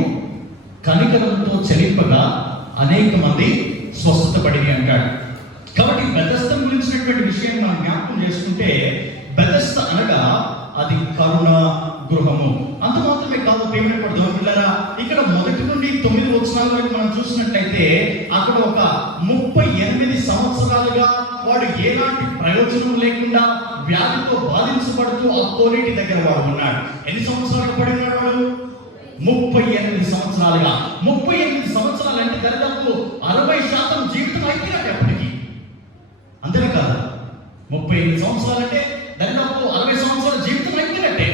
కనికరముతో చెలింపగా అనేక మంది స్వస్థత పడిరి అంటాడు. కాబట్టి బెతెస్దా గురించినటువంటి విషయాన్ని మనం జ్ఞాపకం చేసుకుంటే బెతెస్దా అనగా అది కరుణ గృహము. అంత మాత్రమే కాదు ప్రియమైనటువంటి పిల్లరా, ఇక్కడ 1 నుండి 9 వచనాల వరకు మనం చూసినట్లయితే అక్కడ ఒక 38 సంవత్సరాలుగా వాడు ఎలాంటి ప్రయోజనం లేకుండా వ్యాధితో బాధించబడుతూ ఆ కోనేటి దగ్గర వాడు ఉన్నాడు. ఎన్ని సంవత్సరాలు పడి ఉన్నాడు వాడు? 38 సంవత్సరాలుగా. 38 సంవత్సరాలు అంటే దాదాపు 60% జీవితం అయిపోయినట్టు ఎప్పటికీ. అంతేనా కాదు? 38 సంవత్సరాలు అంటే దాదాపు 60 సంవత్సరాల జీవితం అయిపోయినట్టే.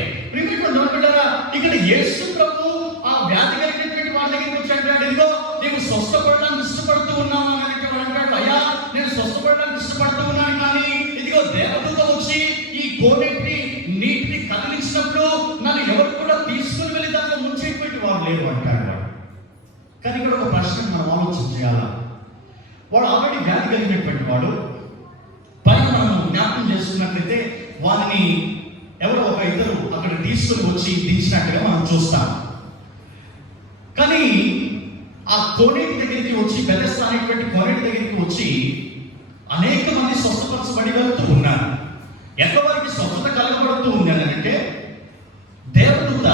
ఇక్కడ యేసు ప్రభు ఆ వ్యాధి కలిగినటువంటి వాళ్ళ దగ్గరికి వచ్చి అంటాడు, ఇదిగో నేను స్వస్థపడడానికి ఇష్టపడుతూ ఉన్నాను అని అంటాడు. అయ్యా నేను స్వస్థపడడానికి ఇష్టపడుతూ ఉన్నాను, కానీ ఇదిగో దేవదూత వచ్చి ఈ కోనేటి నీటిని కదిలించినప్పుడు నన్ను ఎవరు కూడా తీసుకుని వెళ్ళి దాంట్లో ముంచేటువంటి వారు లేరు అంటాడు వాడు. కానీ ఇక్కడ ఒక ప్రశ్న మనం ఆలోచన చేయాలా. వాడు ఆల్రెడీ వ్యాధి కలిగినటువంటి వాడు. పైన మనం జ్ఞాపకం చేసుకున్నట్లయితే వారిని ఎవరో ఒక ఇద్దరు అక్కడ తీసుకుని వచ్చి దించినట్టుగా మనం చూస్తాం. కానీ ఆ కోనేటి దగ్గరికి వచ్చి, బెతెస్దా అనేటువంటి కోనేటి దగ్గరికి వచ్చి అనేక మంది స్వస్థపరచబడి వెళ్తూ ఉన్నారు. ఎంతవరకు స్వస్థత కలగబడుతూ ఉంది అంటే దేవదూత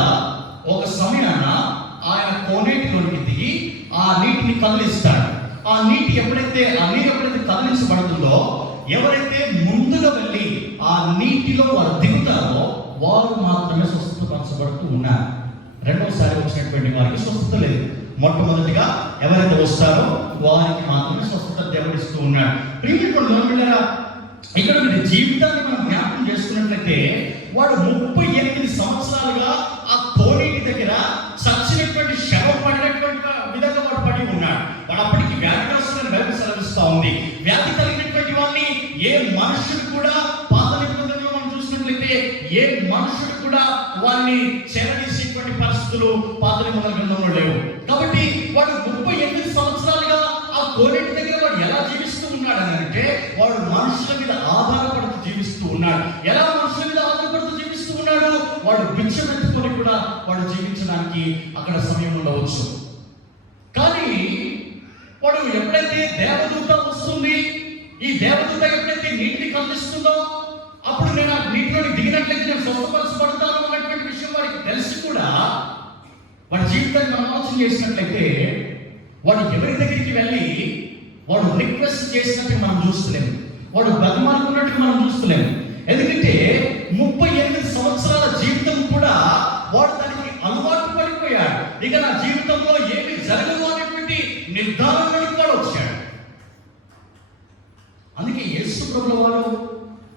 ఒక సమయాన ఆయన కోనేటిలోనికి దిగి ఆ నీటిని కదిలిస్తాడు. ఆ నీరు ఎప్పుడైతే కదిలించబడుతుందో, ఎవరైతే ముందుగా వెళ్ళి ఆ నీటిలో వారు దిగుతారో వారు మాత్రమే స్వస్థపరచబడుతూ ఉన్నారు. రెండవసారి వచ్చినటువంటి వారికి స్వస్థత లేదు. మొట్టమొదటిగా ఎవరైతే వస్తారో వారికి మాత్రమే స్వస్థత దేవుడిస్తూ ఉన్నాడు. ప్రియమైనటువంటి ఇక్కడ వీడి జీవితాన్ని మనం జ్ఞాపకం చేసుకున్నట్లయితే వాడు 38 సంవత్సరాలుగా ఆ కోనేటి దగ్గర చచ్చినటువంటి శవం పడినటువంటి విధంగా వాడు పడి ఉన్నాడు. వాడు అప్పటికి వ్యాధిగ్రస్తులను బైబిల్ సెలవిస్తూ ఉంది. వ్యాధి కలిగినటువంటి వాడిని ఏ మనుషుడు కూడా, పాత నిబంధనలో మనం చూసినట్లయితే ఏ మనుషుడు కూడా వారిని చేరదీసేటువంటి పరిస్థితులు పాత నిబంధన గ్రంథంలో లేవు. కాబట్టి వాడు 38 సంవత్సరాలుగా ఆ కోనేటి దగ్గర వాడు ఎలా జీవిస్తూ ఉన్నాడు అని అంటే వాడు మనుషుల మీద ఆధారపడుతూ జీవిస్తూ ఉన్నాడు. ఎలా మనుషుల మీద ఆధారపడుతూ జీవిస్తూ ఉన్నాడు? వాడు బిచ్చమెత్తుకొని కూడా వాడు జీవించడానికి అక్కడ సమయం ఉండవచ్చు. కానీ వాడు ఎప్పుడైతే దేవదూత వస్తుంది, ఈ దేవదూత ఎప్పుడైతే నీటిని కదిలిస్తుందో అప్పుడు నేను ఆ నీటిలోని దిగినట్లయితే నేను స్వస్థపరచబడతాను అన్నటువంటి విషయం వాడికి తెలిసి కూడా వాడి జీవితాన్ని మనం ఆలోచన చేసినట్లయితే వాడు ఎవరి దగ్గరికి వెళ్ళి వాడు రిక్వెస్ట్ చేసినట్టు మనం చూస్తలేము, వాడు బతిమాలుకున్నట్టు మనం చూస్తలేము. ఎందుకంటే 38 సంవత్సరాల జీవితం కూడా వాడు దానికి అలవాటు పడిపోయాడు. ఇక నా జీవితంలో ఏమి జరగదు అనేటువంటి నిర్ధారణలోకి వాడు వచ్చాడు. అందుకే యేసు ప్రభువు వారు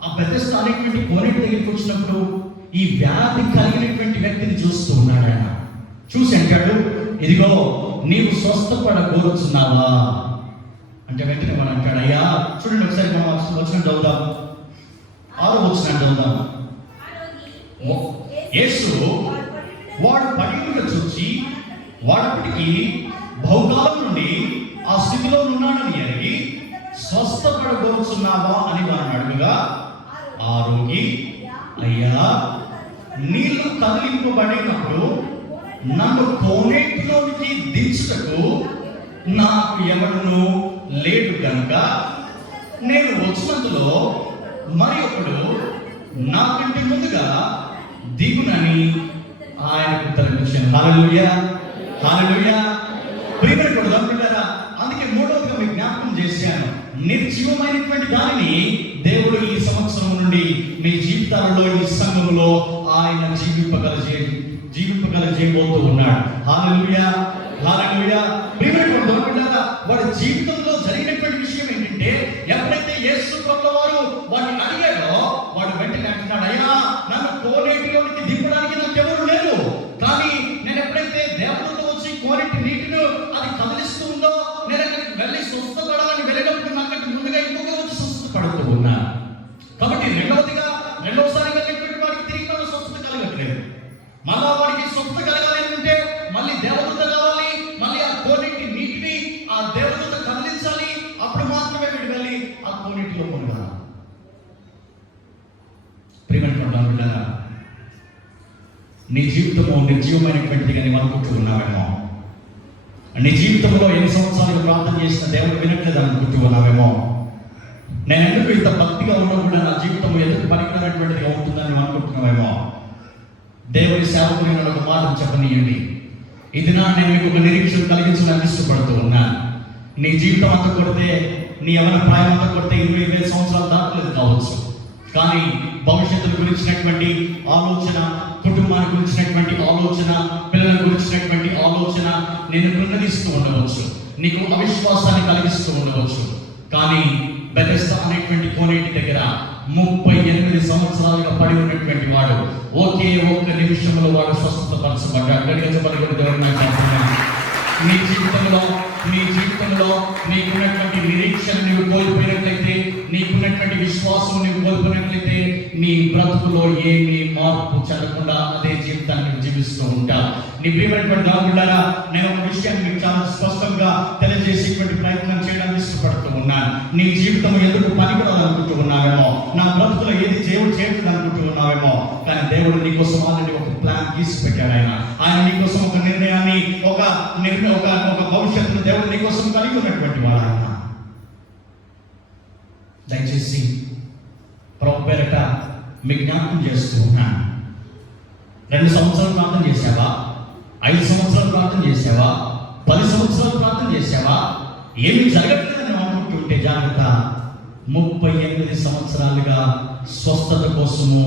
ఆ బెతెస్దా అనేటువంటి కోనేటి దగ్గరికి వచ్చినప్పుడు ఈ వ్యాధి కలిగినటువంటి వ్యక్తిని చూస్తూ ఉన్నాడు. ఆయన చూసి అంటాడు, ఇదిగో నీవు స్వస్థపడగోరుచున్నావా అంటే వెంటనే మనం అంటాడు, అయ్యా చూడండి ఒకసారి మనం వచ్చిన చదువుదాం, 6వ వచనం చదువుదాం. యేసు వాడు పడిన చూచి వాడప్పటికి బహుకాలం నుండి ఆ స్థితిలో ఉన్నాడని ఎరిగి స్వస్థపడగోరుచున్నావా అని వారిని అడుగుగా ఆ రోగి, అయ్యా నీళ్లు కదిలింపబడినప్పుడు నన్ను కోనేటిలోనికి దించుటకు నాకు ఎవడును లేడు కనుక నేను వచ్చినందులో మరి ఒకడు నాకంటే ముందుగా దిగునని ఆయనకు ఉత్తరమిచ్చాను. హల్లెలూయా, హల్లెలూయా. ప్రియమైన అనుకుంటారా, అందుకే 3వదిగా మీకు జ్ఞాపకం చేశాను, నిర్జీవమైనటువంటి దానిని దేవుడు ఈ సంవత్సరం నుండి మీ జీవితాలలో ఈ సంఘంలో ఆయన జీవింపగలజేయబోతూ ఉన్నాడు. హల్లెలూయా, హల్లెలూయా. ప్రియమైన వాడి జీవితంలో జరిగినటువంటి విషయం ఏంటంటే, ఎప్పుడైతే యేసు ప్రభువు వారు వాడిని అడిగాడో వాడు వెంటనే అంటున్నాడు, అయ్యా నన్ను కోనేటిలోనికి దింపడానికి నాకు ఎవరు లేరు, కానీ నేను ఎప్పుడైతే దేవుడితో వచ్చి కోనేటి నీటిని అది కదిలిస్తూ ఉందో నేను అక్కడికి వెళ్ళి స్వస్థపడాలని వెళ్ళినప్పుడు నాకంటే ముందుగా ఇంకొక వచ్చి స్వస్థపడుతూ ఉన్నా. కాబట్టి రెండవసారి వెళ్ళినటువంటి వాడికి తిరిగి మళ్ళీ స్వస్థత కలగట్లేదు. మళ్ళా వాడికి స్వస్థత కలగాలి అంటే మళ్ళీ దేవదూత కావాలి, మళ్ళీ ఆ కోనేటి నీటిని ఆ దేవదూత కదిలించాలి, అప్పుడు మాత్రమే వీడు వెళ్ళి ఆ కోనేటిలో పొందాలి. ప్రియమైనటువంటి బిడ్డలారా, నీ జీవితము నిర్జీవమైనటువంటిదిగా నీవు అనుకుంటూ ఉన్నావేమో, నీ జీవితంలో ఎన్ని సంవత్సరాలు ప్రార్థన చేసిన దేవుడు వినట్లేదు అనుకుంటూ ఉన్నావేమో, నేను ఎందుకు ఇంత భక్తిగా ఉన్నా కూడా నా జీవితం ఎందుకు పనికిరానటువంటిదిగా ఉంటుందని అనుకుంటున్నావేమో, దేవుని సేవకుని ఒక మాట చెప్పనీయండి. ఇది నేను మీకు ఒక నిరీక్షణ కలిగించడానికి ఇష్టపడుతూ ఉన్నాను. నీ జీవితం అంతా కొడితే, నీ యవన ప్రాయం అంతా కొడితే 20,000 సంవత్సరాలు దాటలేదు కావచ్చు, కానీ భవిష్యత్తు గురించినటువంటి ఆలోచన, కుటుంబాన్ని గురించినటువంటి ఆలోచన, పిల్లల గురించినటువంటి ఆలోచన నేను కృంగదీస్తూ ఉండవచ్చు, నీకు అవిశ్వాసాన్ని కలిగిస్తూ ఉండవచ్చు. కానీ బెతెస్దా అనేటువంటి కోనేటి దగ్గర 38 సంవత్సరాలుగా పడి ఉన్నటువంటి వాడు ఒకే ఒక్క నిమిషంలో వాడు స్వస్థతపరచబడ్డాడు. నీ జీవితంలో నీకున్నటువంటి నిరీక్షణ నీవు కోల్పోయినట్లయితే, నీకున్నటువంటి విశ్వాసం నీవు కోల్పోయినట్లయితే, నీ బ్రతుకులో ఏమీ మార్పు చెందకుండా అదే జీవితాన్ని జీవిస్తూ ఉంటా. నీ ప్రియమైనటువంటి దేవులారా, నేను ఒక విషయాన్ని మీకు చాలా స్పష్టంగా తెలియజేసేటువంటి ప్రయత్నం చేయడానికి ఇష్టపడుతూ ఉన్నాను. నీ జీవితం ఎందుకు పనికిరాదనుకుంటూ ఉన్నావేమో, నా బ్రతుకులో ఏది దేవుడు చేయట్లేదు అనుకుంటూ ఉన్నావేమో, కానీ దేవుడు నీకోసం ఆల్రెడీ ఒక ప్లాన్ తీసి పెట్టాడు. ఆయన నీకోసం ఒక నిర్ణయాన్ని, ఒక భవిష్యత్తును దేవుడు నీకోసం కలిగి ఉన్నటువంటి వాడు ఆయన. దయచేసి ప్రభు పేరట మీ జ్ఞాపకం చేస్తూ ఉన్నాను. 2 సంవత్సరాలు ప్రార్థన చేసావా? 5 సంవత్సరాలు ప్రార్థన చేసావా? 10 సంవత్సరాలు ప్రార్థన చేసావా? ఏమి జరగట్లేదని అనుకుంటుంటే జాగ్రత్త. 38 సంవత్సరాలుగా స్వస్థత కోసము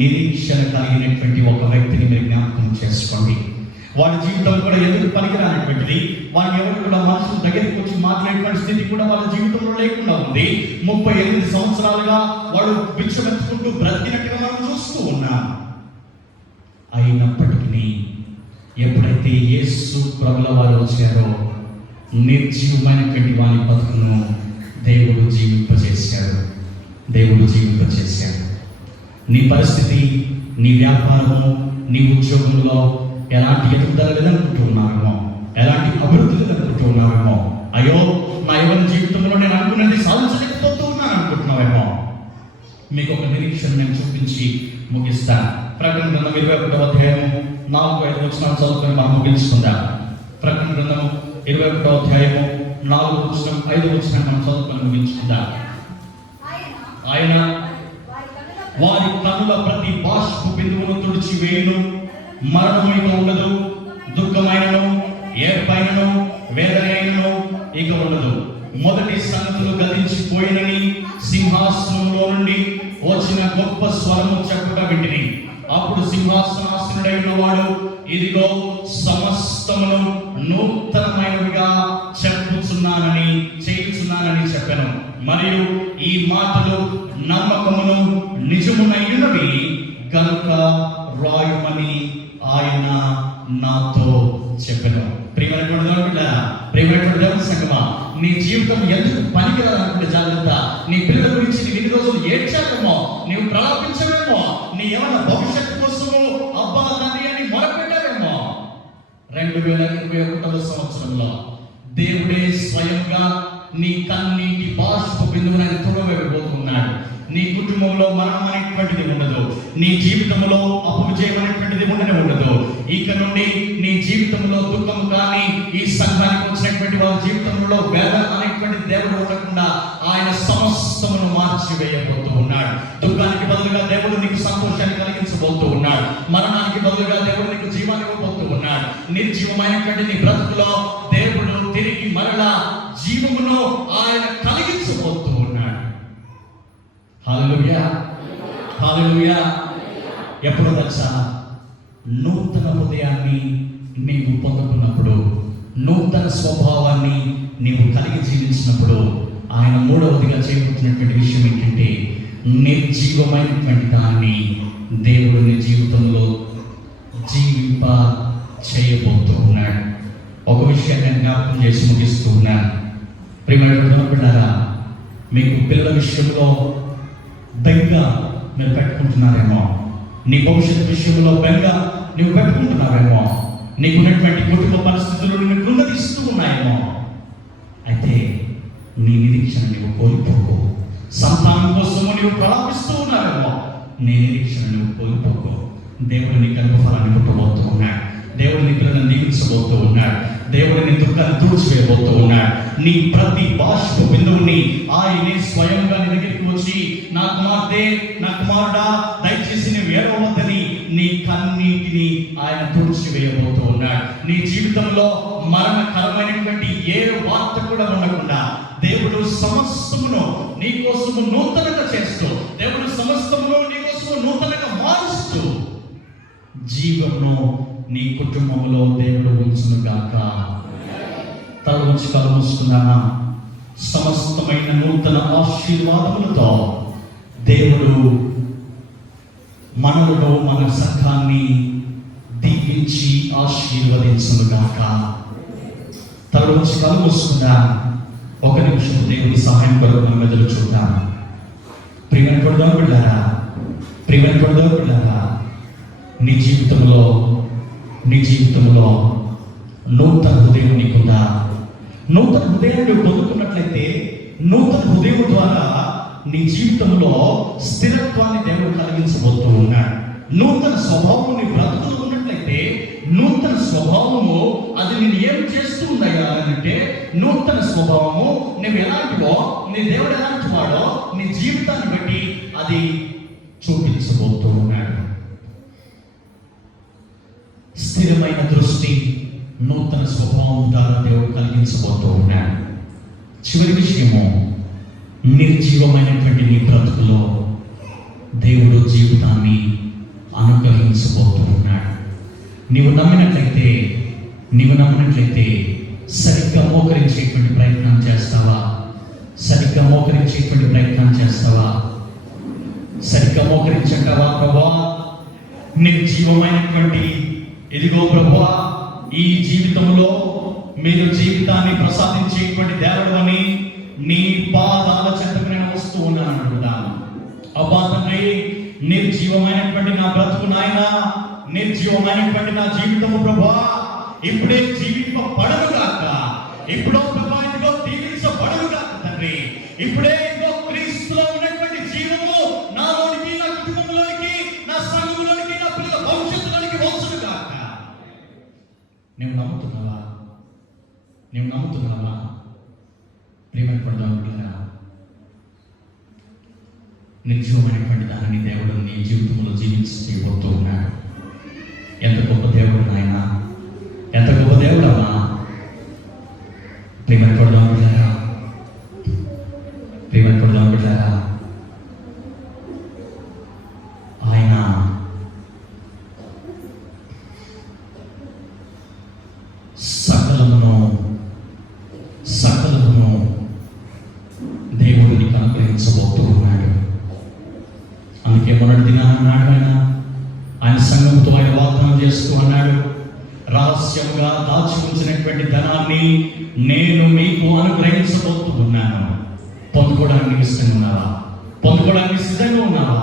నిరీక్షణ కలిగినటువంటి ఒక వ్యక్తిని మీరు జ్ఞాపకం చేసుకోండి. వాడి జీవితం కూడా ఎందుకు పనికిరానటువంటిది, వాడిని ఎవరు కూడా మనుషుల దగ్గరికి వచ్చి మాట్లాడేటువంటి స్థితి కూడా వాళ్ళ జీవితంలో లేకుండా ఉంది. 38 సంవత్సరాలుగా వాడు బిచ్చమెత్తుకుంటూ బ్రతికినట్టుగా మనం చూస్తూ ఉన్నాం. అయినప్పటికీ ఎప్పుడైతే యేసు ప్రభుల వారు వచ్చారో నిర్జీవమైనటువంటి వాని బతుకును దేవుడు జీవింపజేశాడు. నీ పరిస్థితి, నీ వ్యాపారము, నీ ఉద్యోగంలో ఎలాంటి ఎదుగుదల లేదనుకుంటూ ఉన్నావేమో, ఎలాంటి అభివృద్ధి లేదనుకుంటూ ఉన్నావేమో, అయ్యో నా యవ్వన జీవితంలో నేను అనుకున్నది సాధించలేకపోతూ ఉన్నాను అనుకుంటున్నావేమో, మీకు ఒక నిరీక్షణ నేను చూపించి ముగిస్తాను. ప్రకటన గ్రంథం 21వ అధ్యాయం 4-5 వచనాలు చదువుకొని మనం ముగించుకుందాం. ప్రకటన గ్రంథం 21వ అధ్యాయము 4-5 వచనాలు మనం చదువుకొని ముగించుకుందాం. ఆయన వారి కనుల ప్రతి బాష్పు బిందువును తుడిచి వేయును, మరణమైనా ఉండదు, దుఃఖమైనను, ఏర్పైనను, వేదనైనను ఇక ఉండదు. మొదటి సంగతులు గతించిపోయినని సింహాసనంలో నుండి వచ్చిన గొప్ప స్వరము చెప్పుట వింటిని. అప్పుడు సింహాసనాసనుడైన వాడు, ఇదిగో సమస్తమును నూతనమైనవిగా చేయుచున్నానని చెప్పాను. మరియు ఈ మాటలు నమ్మకమును నిజమునైనవి గనుక రాయమని ఆయన నాతో చెప్పాను. ప్రియమైనటువంటి దేవుని సంగమా, నీ జీవితం ఎందుకు పనికిరాదనుకుంటే జాగ్రత్త. నీ పిల్లల గురించి నీవు ఇన్ని రోజులు ఏడ్చావేమో, నీవు ప్రలాపించవేమో, నీ ఏమైనా భవిష్యత్తు కోసము అబ్బా తండ్రి అని మొరపెట్టావేమో. 2021 సంవత్సరంలో దేవుడే స్వయంగా నీ కన్నీటి బాష్ప బిందువును ఆయన తుడవబోతున్నాడు. నీ కుటుంబంలో మరణం అనేటువంటిది ఉండదు. నీ జీవితంలో అపవిజయం అనేటువంటిది ఉండదు. ఇక నుండి నీ జీవితంలో దుఃఖం కానీ, ఈ సంఘానికి వచ్చినటువంటి వాళ్ళ జీవితంలో వేదన అనేటువంటి దేవుడు ఉండకుండా ఆయన సమస్తమును మార్చివేయబోతూ ఉన్నాడు. దుఃఖానికి బదులుగా దేవుడు నీకు సంతోషాన్ని కలిగించబోతూ ఉన్నాడు. మరణానికి బదులుగా దేవుడు నీకు జీవాన్ని ఇవ్వబోతూ ఉన్నాడు. నిర్జీవమైనటువంటి నీ బ్రతుకులో దేవుడు తిరిగి మరలా జీవమును ఆయన కలిగించబోతూ ఉన్నాడు. హల్లెలూయా, హల్లెలూయా. ఎప్పుడు వచ్చా నూతన హృదయాన్ని నీవు పొందుకున్నప్పుడు, నూతన స్వభావాన్ని నీవు కలిగి జీవించినప్పుడు ఆయన మూడవదిగా చేయబోతున్నటువంటి విషయం ఏంటంటే, నిర్జీవమైనటువంటి దాన్ని దేవుడు నీ జీవితంలో జీవింప చేయబోతూ ఉన్నాడు. ఒక విషయాన్ని నేను జ్ఞాపకం చేసి ముగిస్తూ ఉన్నాను. ప్రియమైన పిల్లరా, మీకు పిల్లల విషయంలో బెంగ మీరు పెట్టుకుంటున్నారేమో, నీ భవిష్యత్తు విషయంలో బెంగ నువ్వు పెట్టుకుంటున్నావేమో, నీకున్నటువంటి కుటుంబ పరిస్థితులు నిన్ను కృంగదీస్తూ ఉన్నాయేమో. అయితే నీ నిరీక్షణ నువ్వు కోల్పోకు. సంతానం కోసము నువ్వు ప్రలాపిస్తూ ఉన్నావేమో, నీ నిరీక్షణ నువ్వు కోల్పోకు. దేవుడు నీ గర్భఫలాన్ని పుట్టబోతూ ఉన్నాడు. దేవుడు నీ పిల్లలను దీవించబోతూ ఉన్నాడు. దేవుడు నీ దుఃఖాన్ని తుడిచివేయబోతూ ఉన్నాడు. నీ ప్రతి బాష్ప బిందువుని ఆయనే స్వయంగా నీ దగ్గరికి వచ్చి, నా కుమార్తె, నా కుమారుడా, దయచేసి నువ్వు ఏడవద్దని నీ కన్నీటిని ఆయన తుడిచివేయబోతూ ఉన్నాడు. నీ జీవితంలో మరణకరమైనటువంటి ఏ వార్త కూడా ఉండకుండా దేవుడు సమస్తమును నీ కోసము నూతనంగా చేస్తూ, దేవుడు సమస్తమును నీ కోసము నూతనంగా మారుస్తూ జీవమును నీ కుటుంబంలో దేవుడు ఉంచును గాక. తల ఉంచి కళ్ళు మూసుకున్నానా? సమస్తమైన నూతన ఆశీర్వాదములతో దేవుడు మనలో మన సంఘాన్ని దీవించి ఆశీర్వదించును గాక. తల ఉంచి కళ్ళు మూసుకున్నా ఒక నిమిషం దేవుని సహాయం కొరకు మన మెదలు చూద్దాం. ప్రియమైనటువంటి బిడ్డారా, ప్రియమైనటువంటి బిడ్డారా, నీ జీవితంలో నూతన హృదయం నీకుందా? నూతన హృదయాన్ని పొందుకున్నట్లయితే నూతన హృదయం ద్వారా నీ జీవితంలో స్థిరత్వాన్ని దేవుడు కలిగించబోతూ ఉన్నాడు. నూతన స్వభావం నీ బ్రతుకులు ఉన్నట్లయితే నూతన స్వభావము అది నేను ఏం చేస్తూ ఉన్నాయా అంటే, నూతన స్వభావము నువ్వు ఎలాంటివో, నీ దేవుడు ఎలాంటి వాడో నీ జీవితాన్ని బట్టి అది చూపించబోతూ ఉన్నాడు. స్థిరమైన దృష్టి నూతన స్వభావం ద్వారా దేవుడు కలిగించబోతూ ఉన్నాడు. చివరి విషయము, నిర్జీవమైనటువంటి నీ బ్రతుకులో దేవుడు జీవితాన్ని అనుగ్రహించబోతూ ఉన్నాడు. నీవు నమ్మినట్లయితే సరిగ్గా మోకరించేటువంటి ప్రయత్నం చేస్తావా? సరిగ్గా మోకరించంటావా? ప్రభువా, నిర్జీవమైనటువంటి ఇదిగో ప్రభువా, ఈ జీవితంలో మీరు జీవితాన్ని ప్రసాదించేటువంటి దేవుడు అని నీ పాదాల చెంతకు నేను వస్తూ ఉన్నాను అనుకుంటాను. అబ్బా తండ్రి, నిర్జీవమైనటువంటి నా బ్రతుకు నాయన, నిర్జీవమైనటువంటి నా జీవితము ప్రభువా ఇప్పుడే జీవింపబడనుగాక. ఇప్పుడో ప్రభువా ఇదిగో దీవించబడనుగాక తండ్రి. ఇప్పుడే ఇదిగో క్రీస్తులో ఉన్నటువంటి జీవము నాలోనికి, నా కుటుంబంలోనికి, నా సంఘంలోనికి, నా పిల్లల భవిష్యత్తులోనికి వచ్చునుగాక. నువ్వు నమ్ముతున్నావా? ప్రియమైనటువంటి నిర్జీవమైనటువంటి దానిని దేవుడు నీ జీవితంలో చేయబోతూ ఉన్నాడు. ఎంత గొప్ప దేవుడు నాయన, ఎంత గొప్ప దేవుడు అమ్మా. ప్రియమైనటువంటి బిడ్డారా, ఆయన సకలమును దేవుడిని అనుగ్రహించబోతూ ఉన్నాడు. అందుకే మొన్నటి దినాన్ని ఆయన సంఘంతో ఆయన వాగ్దానం చేస్తూ అన్నాడు, రహస్యంగా దాచి ఉంచినటువంటి ధనాన్ని నేను మీకు అనుగ్రహించబోతూ ఉన్నాను. పొందుకోవడానికి ఇష్టంగా ఉన్నావా? పొందుకోవడానికి సిద్ధంగా ఉన్నావా?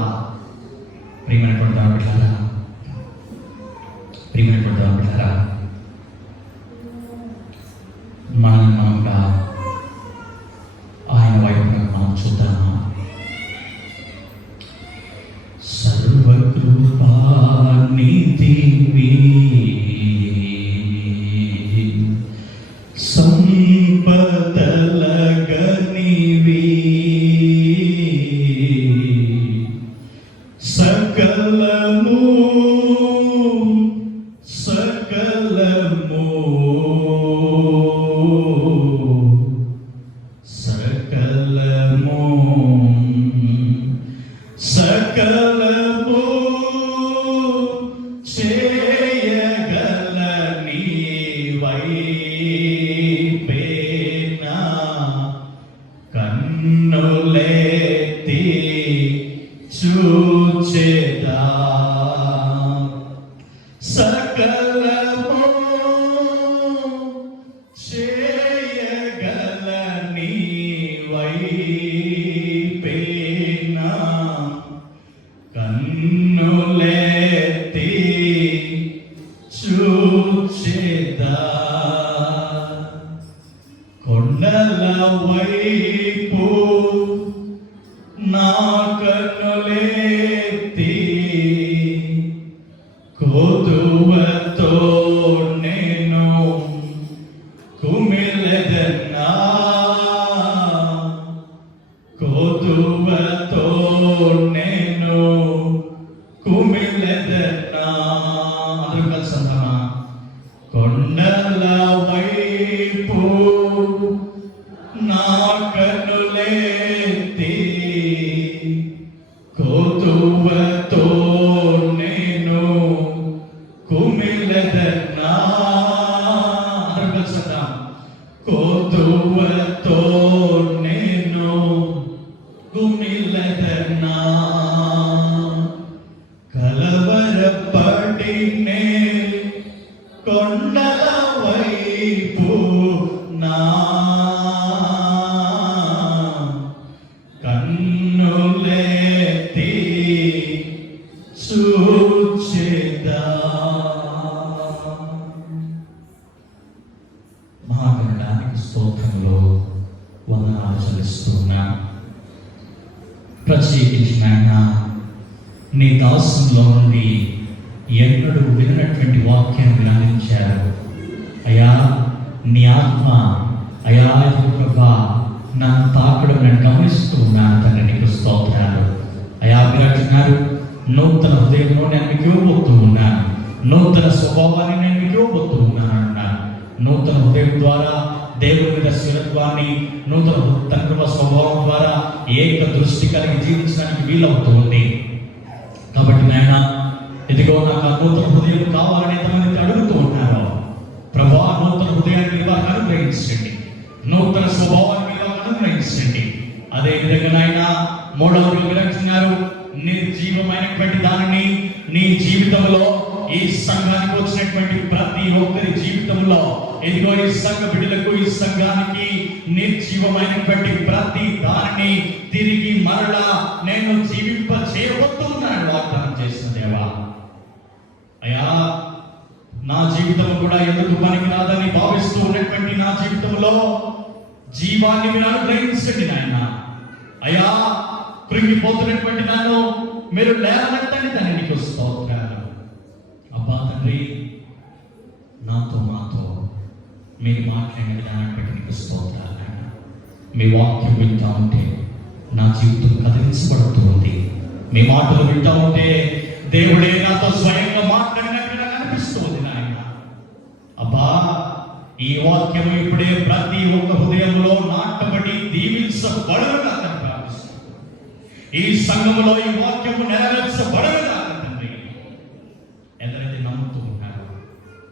ప్రియమైనటువంటి బిడ్డలారా, ప్రియమైనటువంటి బిడ్డలారా, మనంగా ఆయన వైపున మనం చూద్దామా? సర్వకృపా నిధివి సంపదలగనివి సకలము సకలము సకలము సకలము చేయగలని వైపేనా కన్నులెత్తి చూచెదా సకలము చేయగలని వైపేనా కన్నులెత్తి చూచెదా కొండల వైపు నా కన్నులెత్తి కొదువతో నేను కుమిలెదన్నా కొదువతో నేను కుమిలెదన్నా. అందరూ కలిసి అందామా? కొండల వైపు నా కన్నులెత్తి కొదువతో నేను కుమిలెదన్నా. అందరూ కలిసి అందాం. కొదువతో నేను కుమిలెదన్నా. కలవరపడినే కొండల వైపు నా కన్నులెత్తి చూచెదా. మహాగణానికి స్తోత్రములు వందనాలు చెల్లిస్తున్నా. ప్రత్యేకించిన ఆయన నీ దాసులో నుండి ఎన్నడూ వినటువంటి వాక్యాన్ని వినిపించారు అయ్యా. నీ ఆత్మ అయ్యా ప్రభా నన్ను తాకడం నేను గమనిస్తూ ఉన్నాను తండ్రి. నీకు స్తోత్రాలు అయ్యా. మీరు అంటున్నారు నూతన హృదయంలో నేను మీకు ఇవ్వబోతూ ఉన్నాను, నూతన స్వభావాన్ని నేను మీకు ఇవ్వబోతూ ఉన్నాను అన్నాను. నూతన హృదయం ద్వారా దేవుని మీద స్థిరత్వాన్ని, నూతన తన స్వభావం ద్వారా ఏక దృష్టి కలిగి జీవించడానికి వీలవుతూ ఉంది. కాబట్టి నాయన ఇదిగో నాకు నూతన హృదయం కావాలని ఎంతమంది అడుగుతూ ఉన్నారు. ప్రభా నూతన హృదయాన్ని వారికి అనుగ్రహించండి, నూతన స్వభావాన్ని వారికి అనుగ్రహించండి. అదే విధంగా నాయన మూడవది విరక్షిస్తున్నారు, నిర్జీవమైనటువంటి దానిని నీ జీవితంలో, ఈ సంఘానికి వచ్చినటువంటి ప్రతి ఒక్కరి జీవితంలో, ఇదిగో ఈ సంఘ బిడ్డలకు, ఈ సంఘానికి నిర్జీవమైనటువంటి ప్రతి దానిని తిరిగి మరలా నేను జీవింప చేయబోతున్నాను వాగ్దానం చేసిన దేవా. అయ్యా నా జీవితం కూడా ఎందుకు పనికిరాదని భావిస్తూ ఉన్నటువంటి నా జీవితంలో జీవాన్ని మీరు అనుగ్రహించండి నాయన. అయ్యా కృంగిపోతున్నటువంటి నన్ను మీరు లేవనెత్తండి తండ్రి. నీకు స్తోత్రాలు అబ్బా తండ్రి. నాతో మాతో మీరు మాట్లాడిన విధానాన్ని బట్టి నీకు స్తోత్రాలు నాయన. మీ వాక్యం వింటా ఉంటే నా జీవితం కదిలించబడుతూ ఉంది. మీ మాటలు వింటా ఉంటే దేవుడే నాతో స్వయంగా మాట్లాడినట్టుగా కనిపిస్తుంది నాయన. అబ్బా ఈ వాక్యం ఇప్పుడే ప్రతి ఒక్క హృదయంలో నాటబడి దీవించబడగా ప్రార్థిస్తుంది. ఈ సంఘములో ఈ వాక్యము నెరవేర్చబడగా తండ్రి. ఎవరైతే నమ్ముతూ ఉంటారో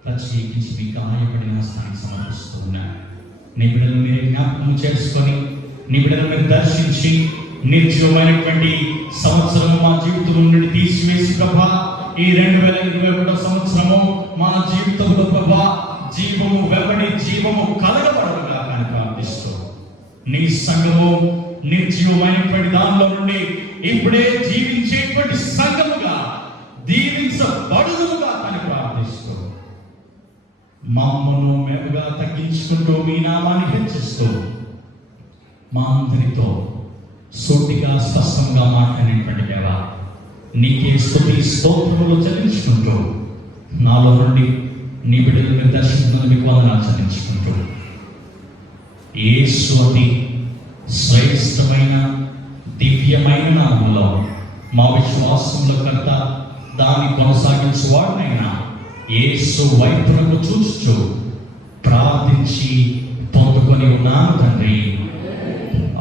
ప్రత్యేకించి మీకు ఆయపడిన స్థానికి సమర్పిస్తూ ఉన్నారు. నీ బిడ్డలు మీరు జ్ఞాపకం చేసుకొని, నీ బిడ్డలు మీరు దర్శించి, నిర్జీవమైనటువంటి సంవత్సరం మా జీవితం నుండి తీసివేసి ప్రభా ఈ 2021 సంవత్సరము మా జీవితంలో ప్రభా జీవము వెంబడి జీవము కలగబడదుగా అని ప్రార్థిస్తూ నీ సంఘము నిర్జీవమైనటువంటి దానిలో నుండి ఇప్పుడే జీవించేటువంటి సంఘముగా దీవించబడుదుగా అని ప్రార్థిస్తూ మమ్మను మేముగా తగ్గించుకుంటూ మీ నామాన్ని హెచ్చిస్తూ మా అందరితో సూటిగా స్పష్టంగా మాట్లాడినటువంటి దేవా నీకే స్తుతి స్తోత్రములు చెల్లించుకుంటూ నాలో నుండి నీ బిడ్డలను దర్శించుకున్న మీకు వందనాలు చెల్లించుకుంటూ యేసు అతి శ్రేష్టమైన దివ్యమైన నామములో మా విశ్వాసముల కర్త దాన్ని కొనసాగించువాడినైనా యేసు వైపునకు చూస్తూ ప్రార్థించి పొందుకొని ఉన్నాను తండ్రి.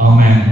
ఆమేన్.